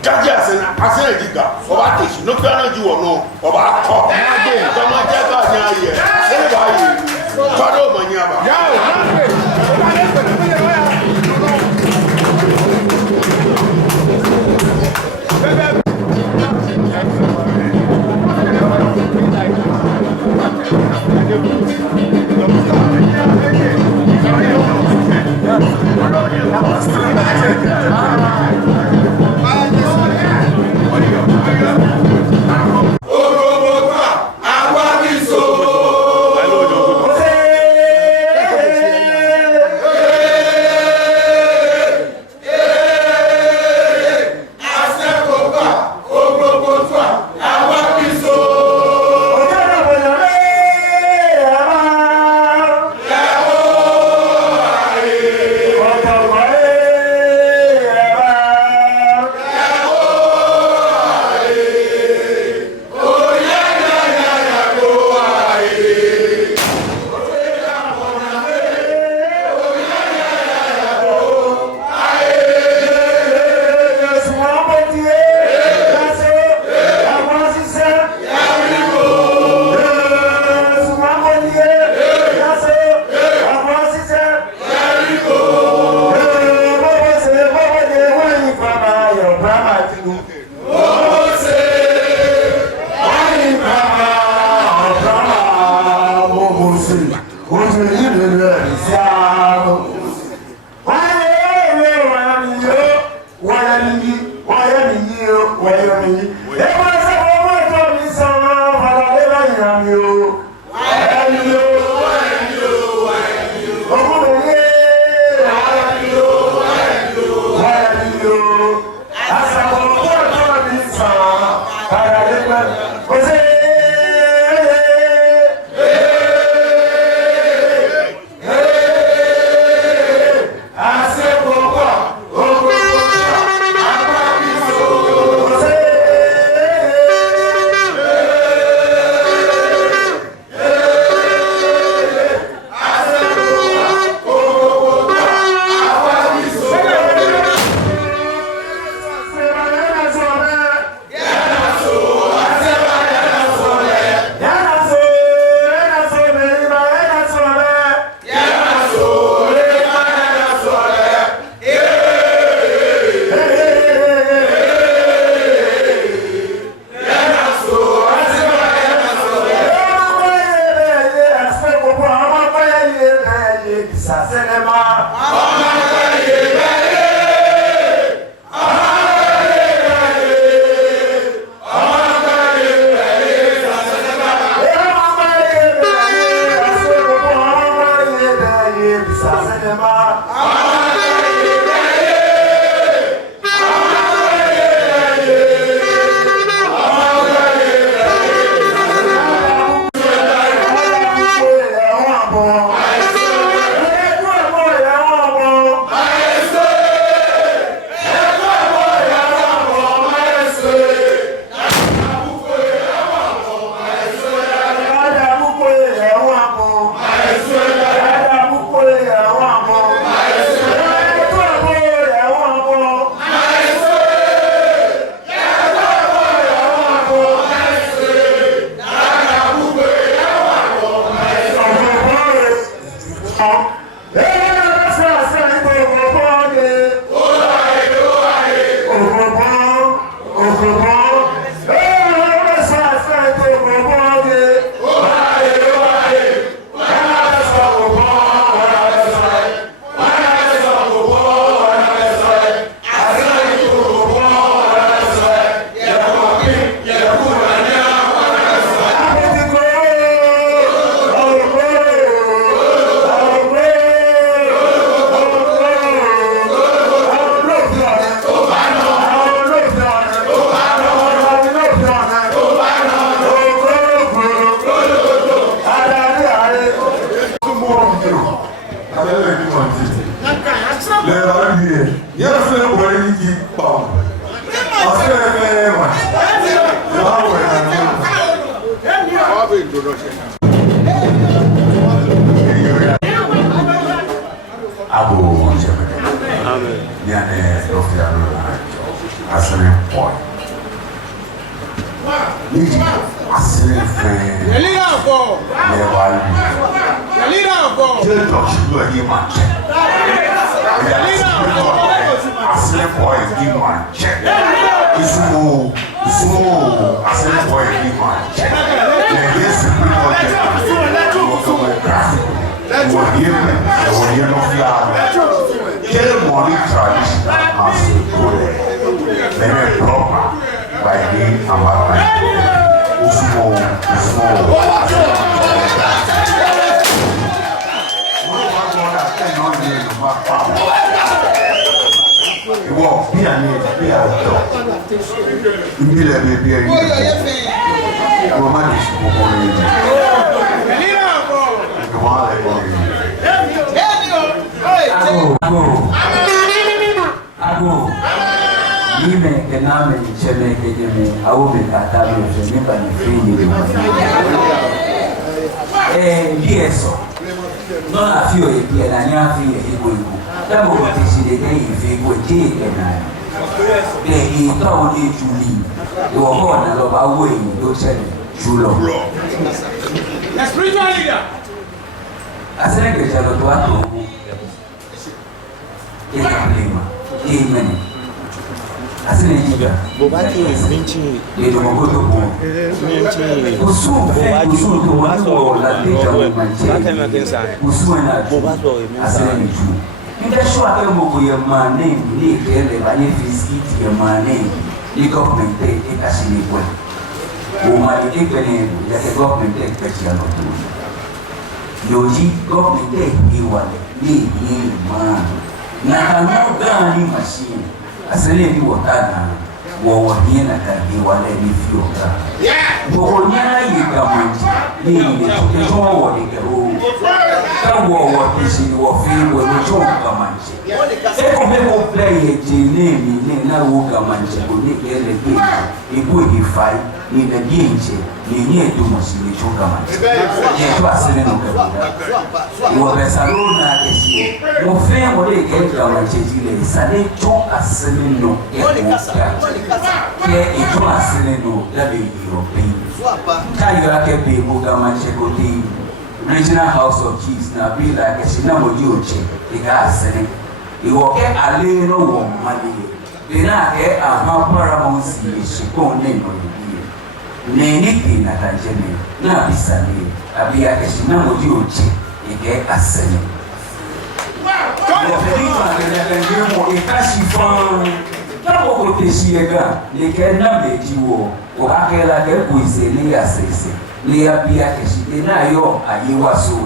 kaji asena diga o ba te no pe na ji wo no o ba ko ko ma je ka ni aye e ba yi ko do ma nya ba ya abo jemene amen yane ofia no asene point niji asene fe leader for le wali leader for je doc do ni ma check asene point ni ma check isumo asene point ni ma check le yesu project no fiado. Quero money traditional house go there. Then proper by the amount. Usmo. Ìwọ bí àní bí àjọ ìbílẹ̀ mi bí ẹ̀yìn ìwọ má lè ṣe gbogbo rẹ̀ yìí ìwọ má lè gbọ́ rẹ̀ yìí. Ago yime kename chele kejeme aube katabe nipa ni free yeso no na fio e bia na nya fi e ego tamo ko tiside ke ife ko ti e na be i to ni juli wo ho na lo ba wo yi do chele julo the spiritual leader asere ke jalo to ato Amen. Asine jiga. Bobati minchi. Yedo mogoto bo. Minchi. Usu to waso la deja manche. Usu na. Bobato asine ju. Nda shwa ke mogo ye mane ni kele ba ye fiskit ye mane. Ni government e kasini kwa. O mali e kene ya ke government e kachi ano tu. Yoji government e iwale ni man. Na kanu gani machine asele ni wotana wo na kadi wale ni fioka wo nyana yiga manji ni to wo de ke o ka wo tisi wo fi wo no to ka manji e ko be ko play e ni na wo ka manji ko ni ke le ke e bo hi fai ni na dinje ni to mo si ni to ka manji ye to asele no ka wo be salona ke si wo fe wo de ke ka manji le sale to asele no ke o ke ito asele no da be European tayo ake be mo ga manji ko ti Regional House of Chiefs na be like a shina moji oche ika asene iwo ke ale no wo mali be na ke aha paramount si shikon ne no ni ni ti na kanjene na bisale abi ake shina moji oche ike asene Tamo kuteshiega likena mejiwo wakela ke kuiseli ya sese li abia keshide nayo ayiwaso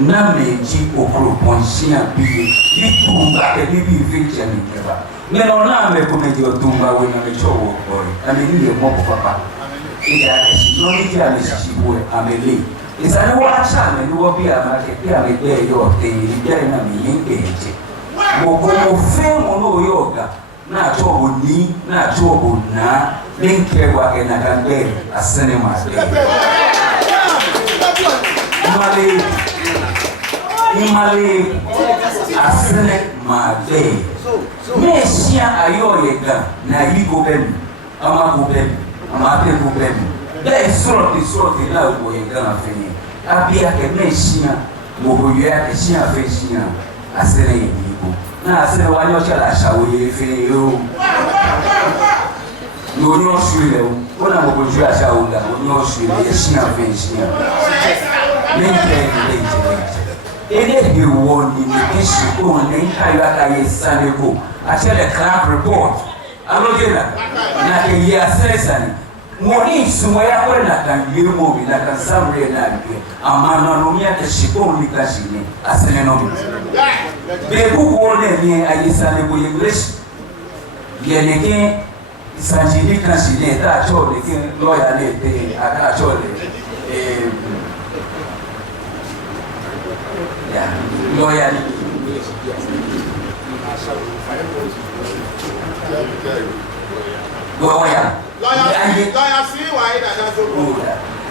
na meji okroponshia bi litumba ke bibi feature nikeba neno na me kumeji otumba we na mechowo ori ameliye mopo papa ida keshido ni ya meshiwe ameli isani wacha me nuwo bia make bia me be yo te ide na mi yengeje mo fe mo no yoga na chobo ni na chobo na linkwa ena kambe asene mate imale asene mate mesia ayoyega na yigo ben ama go ben ama te go ben be sorti la go yega na feni abia ke mesia mo go ya ke sia fesia asene yigo na asene wanyo chala shawe fe yo no shule o na mo jua shaula no shule sia fesia lente ele he won ni kesi ko ne kayo saneko achele crack report alogena na ke ya sesani moni sumo ya kwa na kangiro mo na kansamre na bi amana no mia ke shiko ni kashine asene no be bu ko ne ni ayisane ko English yeneke sanjini kashine ta chole ke lawyer le te aka chole lawyer si wa ida na so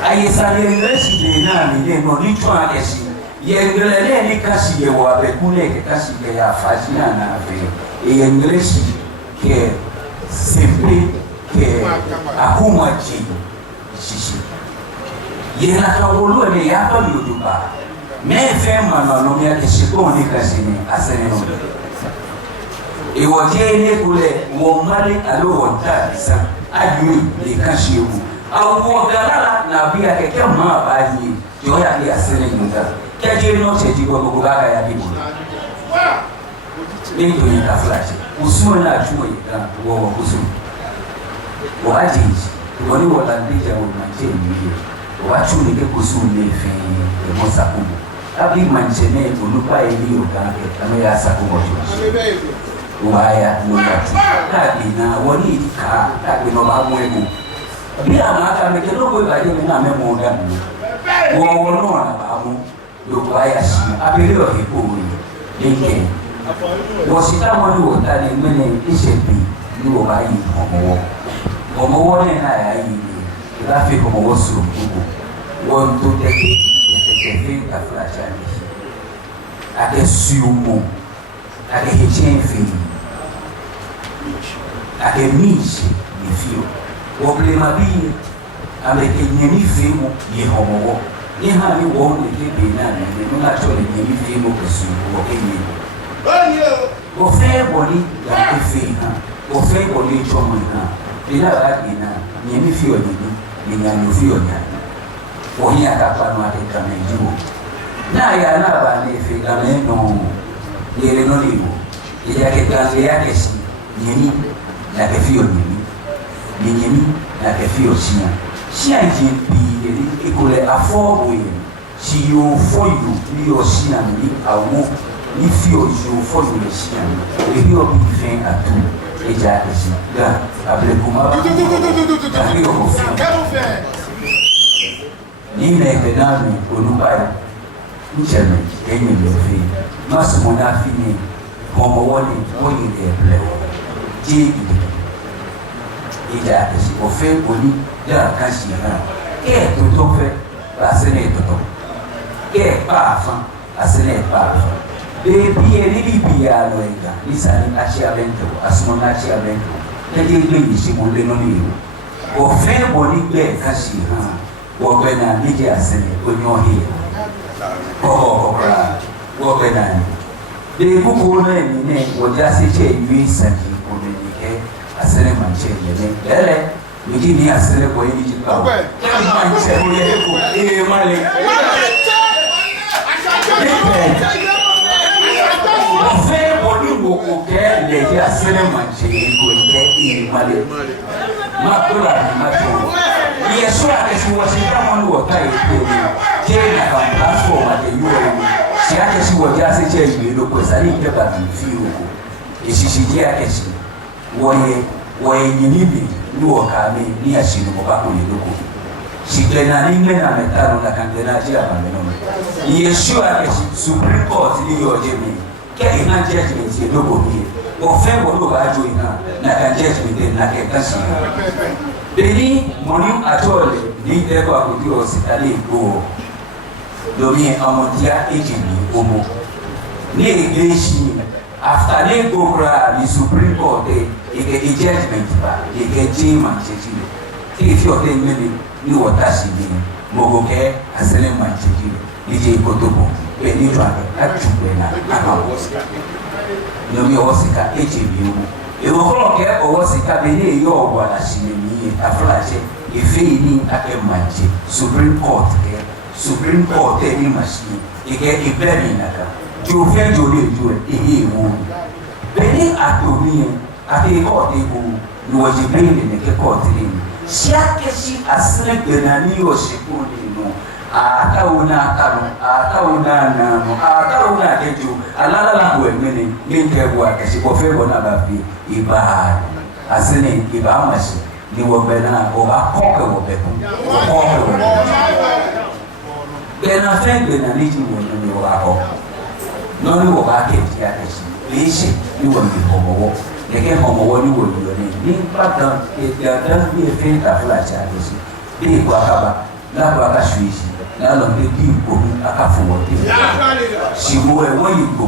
aye sare resi de na mi de no ni tun akesi yengelele ni kasi ye wa be kule ke kasi ke ya fajina na be yenglesi ke simple ke akuma ji sisi yena ka wolo le ya pa yoduba me fe mama no me ke shikoni kasi ni asene no e wo je ne kule wo mali alo wonta bisa adu le kasi wu awo galala na bia ke kama ba ni yo ya ni asene nyuga keje no cheji go go gaga ya bibu ni to ni ka flash usume na chuo ya wo kusu wa ajiji woni wo la ndija wo manje ni wa chuni ke kusu ni fe mo sakubo abi manje ne olupa eli o ga ke kama ya sakubo jo waya no ya ta bina woni ka ta bino ba mo ego bila maka me ke no go ba je na me mo ga ni wo no na ba mo do waya shi abele o hipo ni nke wo sita mo ni wo ta ni mene isebi ni wo ba yi omo wo ne na ya yi ni la fi como wo su kugo wo to te fi ka flacha ni ake sumo ake hechen fi ake mishi ni fio problema bi avec nyemi fi mo ye homo wo ni ha ni wo ni ke bi na ni no na to ni nyemi fi mo ko su wo ke ni o fe boni ya ke fi ha o fe boni chomo ha bila bina nyemi fi o ni nyanyo fi o nya o ni akapa no ate kama jibo na ya na ba ni fi kama no yele no libo ya ke tanze yake si nyemi na ke fi o nyemi na ke fi o sia sia jimpi ele ikole afobo ye si yo foyo ni o sia ni awo ni fi o yo foyo le sia ni e yo bi fin atu eja esi ga abre kuma ba ni o fi ni me benami olubai ncheme enyi le fi maso na fi ni momo woni woni le ble ji eja esi o fe oni ya kasi na ke to fe asene to ke pa fa asene pa baby eli bia lo enga isani achia bento asmo na achia bento keje ile yisi mo le no ni o fe boni be kasi ha wo be na nije asene onyo hi o kra wo be na de bu ko na ni ne wo ja se che yu sani ko ni ke asene manche ne ele ni ni asene ko ni ji pa manche ko ye ko male fe boni boko ke le ya sele manche ko ke male ma kula ma to yesu ake si wasita mo wo ta e ke na ka passport ma de yo si ake si wo ja se che yi lo ko sari ke ba bi fi ko e si si je ake si wo ye nyini bi lo ka mi ni asinu ko ba ko ni lo ko si tena ni mena metano na kandena je aba me no yesu ake si supreme court ni yo je mi ke ina judgment ye logo ni o fe wo lo ba jo ina na kan judgment na ke kasi beni moni atole ni de ko akudi o sitali go do mi amontia ejini omo ni igleshi after ni go kra ni supreme court e ke judgment ba e ke jima chechi ki fi o te meni ni watashi ni mogo ke asele manchechi ni je kotobo beni twa atugbe na akawo no mi osika ejebi o e wo ko ke o sika beni yo ogbo ala shinemi aflache ife ni ake manje supreme court ni machine ike ibeni naka jo fe jo le jo ehe wo beni atomi ake court ego no wajibeni ne ke court ni siake si asle benani yo shikuni no atauna keju alala la bo emene nge bo akesi ko fe bona ba fi iba asene iba mashi ni wo bena o ba koke wo be ko bena fe bena ni ji wo ni wo ba ko no ni wo ba ke ti akesi leshi ni wo ni ko wo ne ke ho wo ni wo ni pa dan e da dan bi fe ta fla cha akesi bi ko akaba la ba ka shuishi na lo de di ko aka fo wo de si mo e wo yigo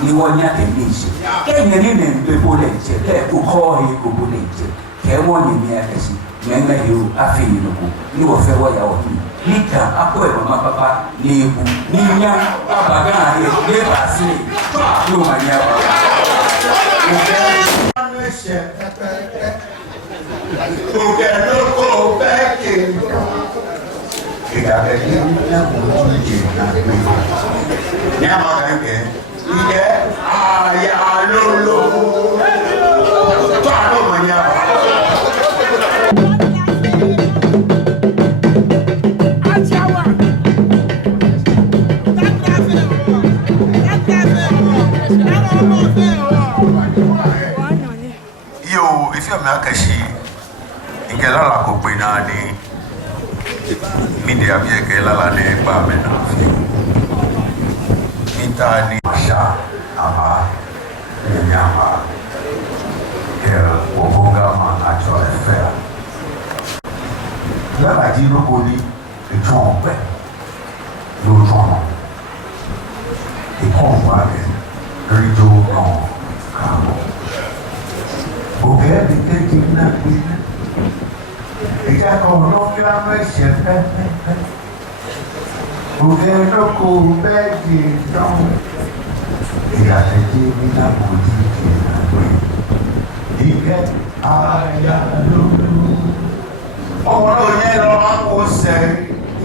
ni wo nya ke ni se ke ni ne be bo le je ke ko ko he ko bo le je ke wo ni mi akasi menga yo afi ni ko ni wo fe wo ya wo ni ka akọ e mama papa ni ebu ni nya abaga he de ba si no ma nya ba Porque no compete. Kita pergi nak mencuci nak beli. Ni apa kan ke? Ide ayah lulu. Tu apa mania? Yo, if you make a she. Ingela la kopina ni media bia ke la ne ba me na fi ita ni masha ama ni ama ke oboga ma na cho efe la ba di no ko ni e trompe no trompe e komba ke rijo no kamo oke di ke kina ella conoce a nuestra gente, porque no cubre no, ella se tiene la música, y que haya luz. Oro lleno a usted,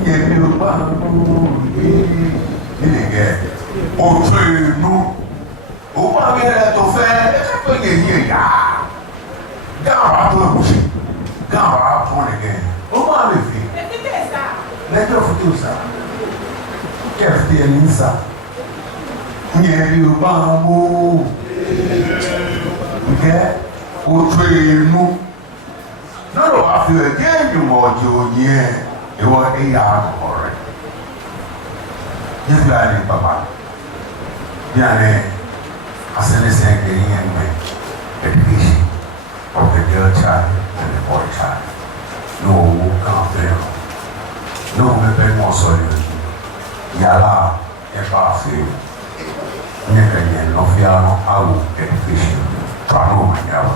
y el humano, y que otro no, una vida tu fe, esa fue que llega, ya va todo música. Gamba born again. O ma me fi. Let your foot sa. Kefti enisa. Nye yu ba mo. Nke o trenu. No no afi e ke ju mo jo ye. E wo e ya ore. Yes la ni papa. Biane asene se ke yen me. Education of the girl child. And the boy child. No, can't fail. No, me pay more sorry. Yala, if I feel. Never no fear, no, I will get fishing. Try no, my girl.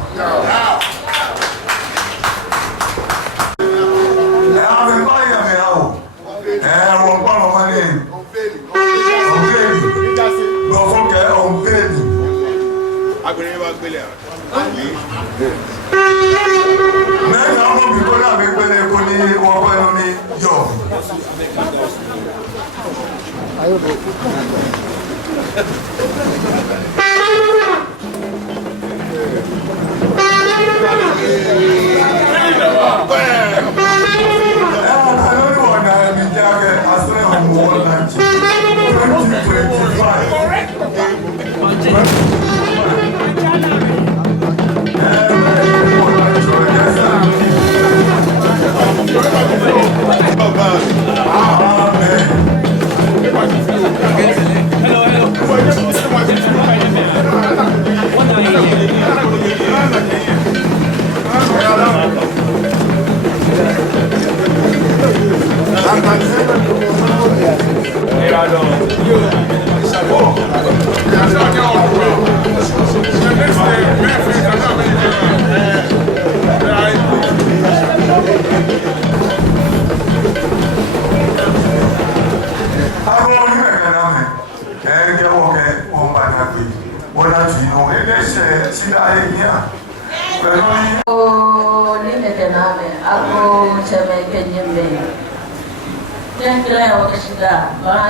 I'm a buyer, me out. And one part of my name. No, forget on baby. I'm going to be there. Mẹ́ta ọmọ bìbọn náà mi pé kò ní wọ́n pẹ́ lọ ní yọ. Ọ̀nà ẹ̀mí jáde àṣírí ọmọ wọn náà jẹ́ 2025.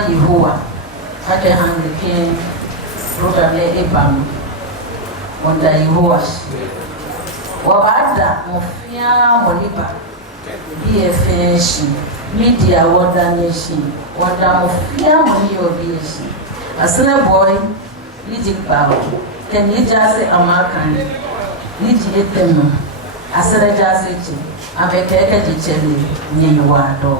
Yehovah hake handikin program le ebam wanda Yehovah wabada mofia monipa BFS media wanda nation wanda mofia moni obisi asene boy liji bawo ken yijase amakan liji etemu asere jase chi abekeke jichele nyiwa do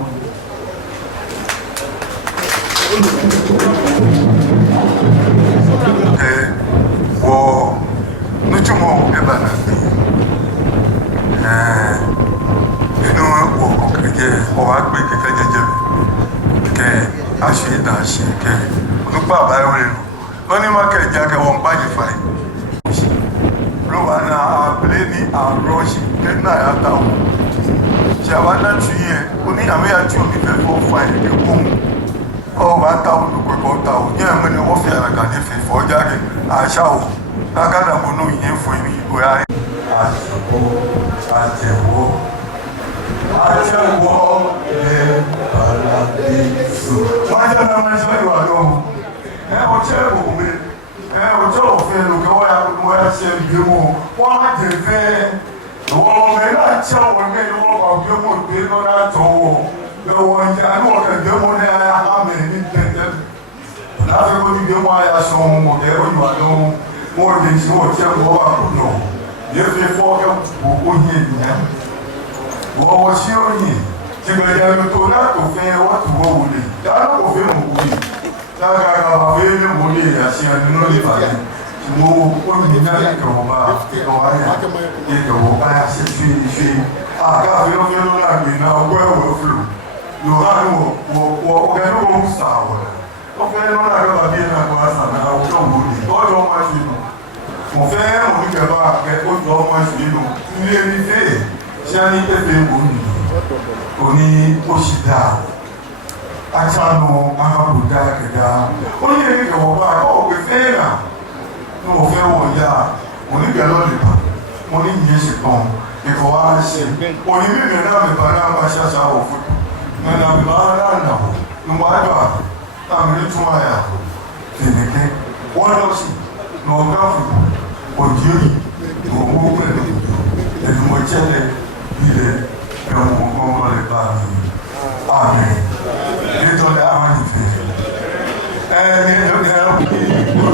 wo nuchumo ebana inu wo kokeke o wa gbe keke jeje aṣọ ìdá ṣe kẹ nípa àbáyọ rẹ nù wọn ní má kẹjẹ akẹwọ ń báyìí fa ẹ ló wà ní abúlé ní àrọ́ṣì nínú àyàtà wọn ṣe àwọn adájú yẹ ó ní àmì àti òní fẹ́ fọ́ fa ẹ̀ ní kóhùn ọ̀ bá ta wọn lóko ẹ̀kọ́ ta wọn ní ẹ̀mí ni wọ́n fi àràkà ní fìfọ́ jáde àṣà ò lákàdà mọ́ náà yẹn fún ẹ̀mí ìbò yá rẹ̀. àṣẹwọ́ àjẹwọ́ ẹ̀ bàlàdé so. wọ́n jẹ́ ọ̀nà mẹ́sàn-án ìwà lọ́wọ́ ẹ̀ ọ̀chẹ́ òwe ẹ̀ ọ̀chẹ́ òfin lòkè wọ́n yà ṣe ìgbé wọn wọ́n á jẹ fẹ́ wọ́n mẹ́rin àti àwọn ẹgbẹ́ wọ́n bá gbé wọn gbé lọ́dà tọ́wọ́ lọ́wọ́ ìjà ní wọ́n kẹ́ gbé wọn ní àmì ní tẹ́tẹ́ láti kó ní gbé wọn àyà sọ wọn mọ̀ kẹ́ ó yìí wà lọ́wọ́ wọn lè ṣe wọ́n tiẹ̀ wọ́n wà kó lọ yẹ fi fọ́ kẹ́ ó yẹ ìyẹn wọ́n wọ́n sí òyìn tìgbẹ̀dẹ̀ ló tó láti òfin wọ́n ti wọ́ wọlé dáná òfin mọ̀ wọlé lágbàgbà àfẹ́ ní wọlé àṣeyàn nínú ìbàdàn mo ó ní náà ìkẹwọ́ba ìkẹwọ́ba ṣe fi àgáfẹ́ lọ́fẹ́ lọ́la gbìnà ọgbọ́ ẹ̀wọ̀ fúlò lọ́hàn wọ ọ̀gẹ́dẹ́ wọn ń sà wọ̀ lọ́fẹ́ lọ́la gbọ́dọ̀ bí ẹ̀nà kọ́ àṣà náà ọjọ́ òwúrọ̀ lọ́jọ́ ọmọ ṣe nù mo fẹ́ oníkẹ̀bá àgbẹ̀ ọjọ́ ọmọ ṣe nù ilé ní fẹ́ ṣé á ní pẹ́pẹ́ wò ní òní oṣù dáa àtànù àbùdá kẹ̀dá ó ní ìkẹwọ́ba ọ̀gbẹ́ fẹ́ rà ní òfin wọ̀ ya onígbẹ̀lọ́ lèpa mo ní yìí ṣe tán ìkọ̀ wá ṣe òní mímì náà lèpa náà bá ṣáṣá wọ̀ fún nana bíbá náà nà ó ní wàá gbà táàmì tún àyà tèmíkẹ́ wọ́n lọ sí ní ọ̀gá fún òjì òyì ní owó pẹ̀lú ẹ̀dùnmọ̀jẹ́lẹ̀ ilẹ̀ ẹ̀wọ̀n kọ̀ọ̀kan lè bá mi àmì nítorí àwọn ìfẹ́ ẹni ẹ̀rọ ìlú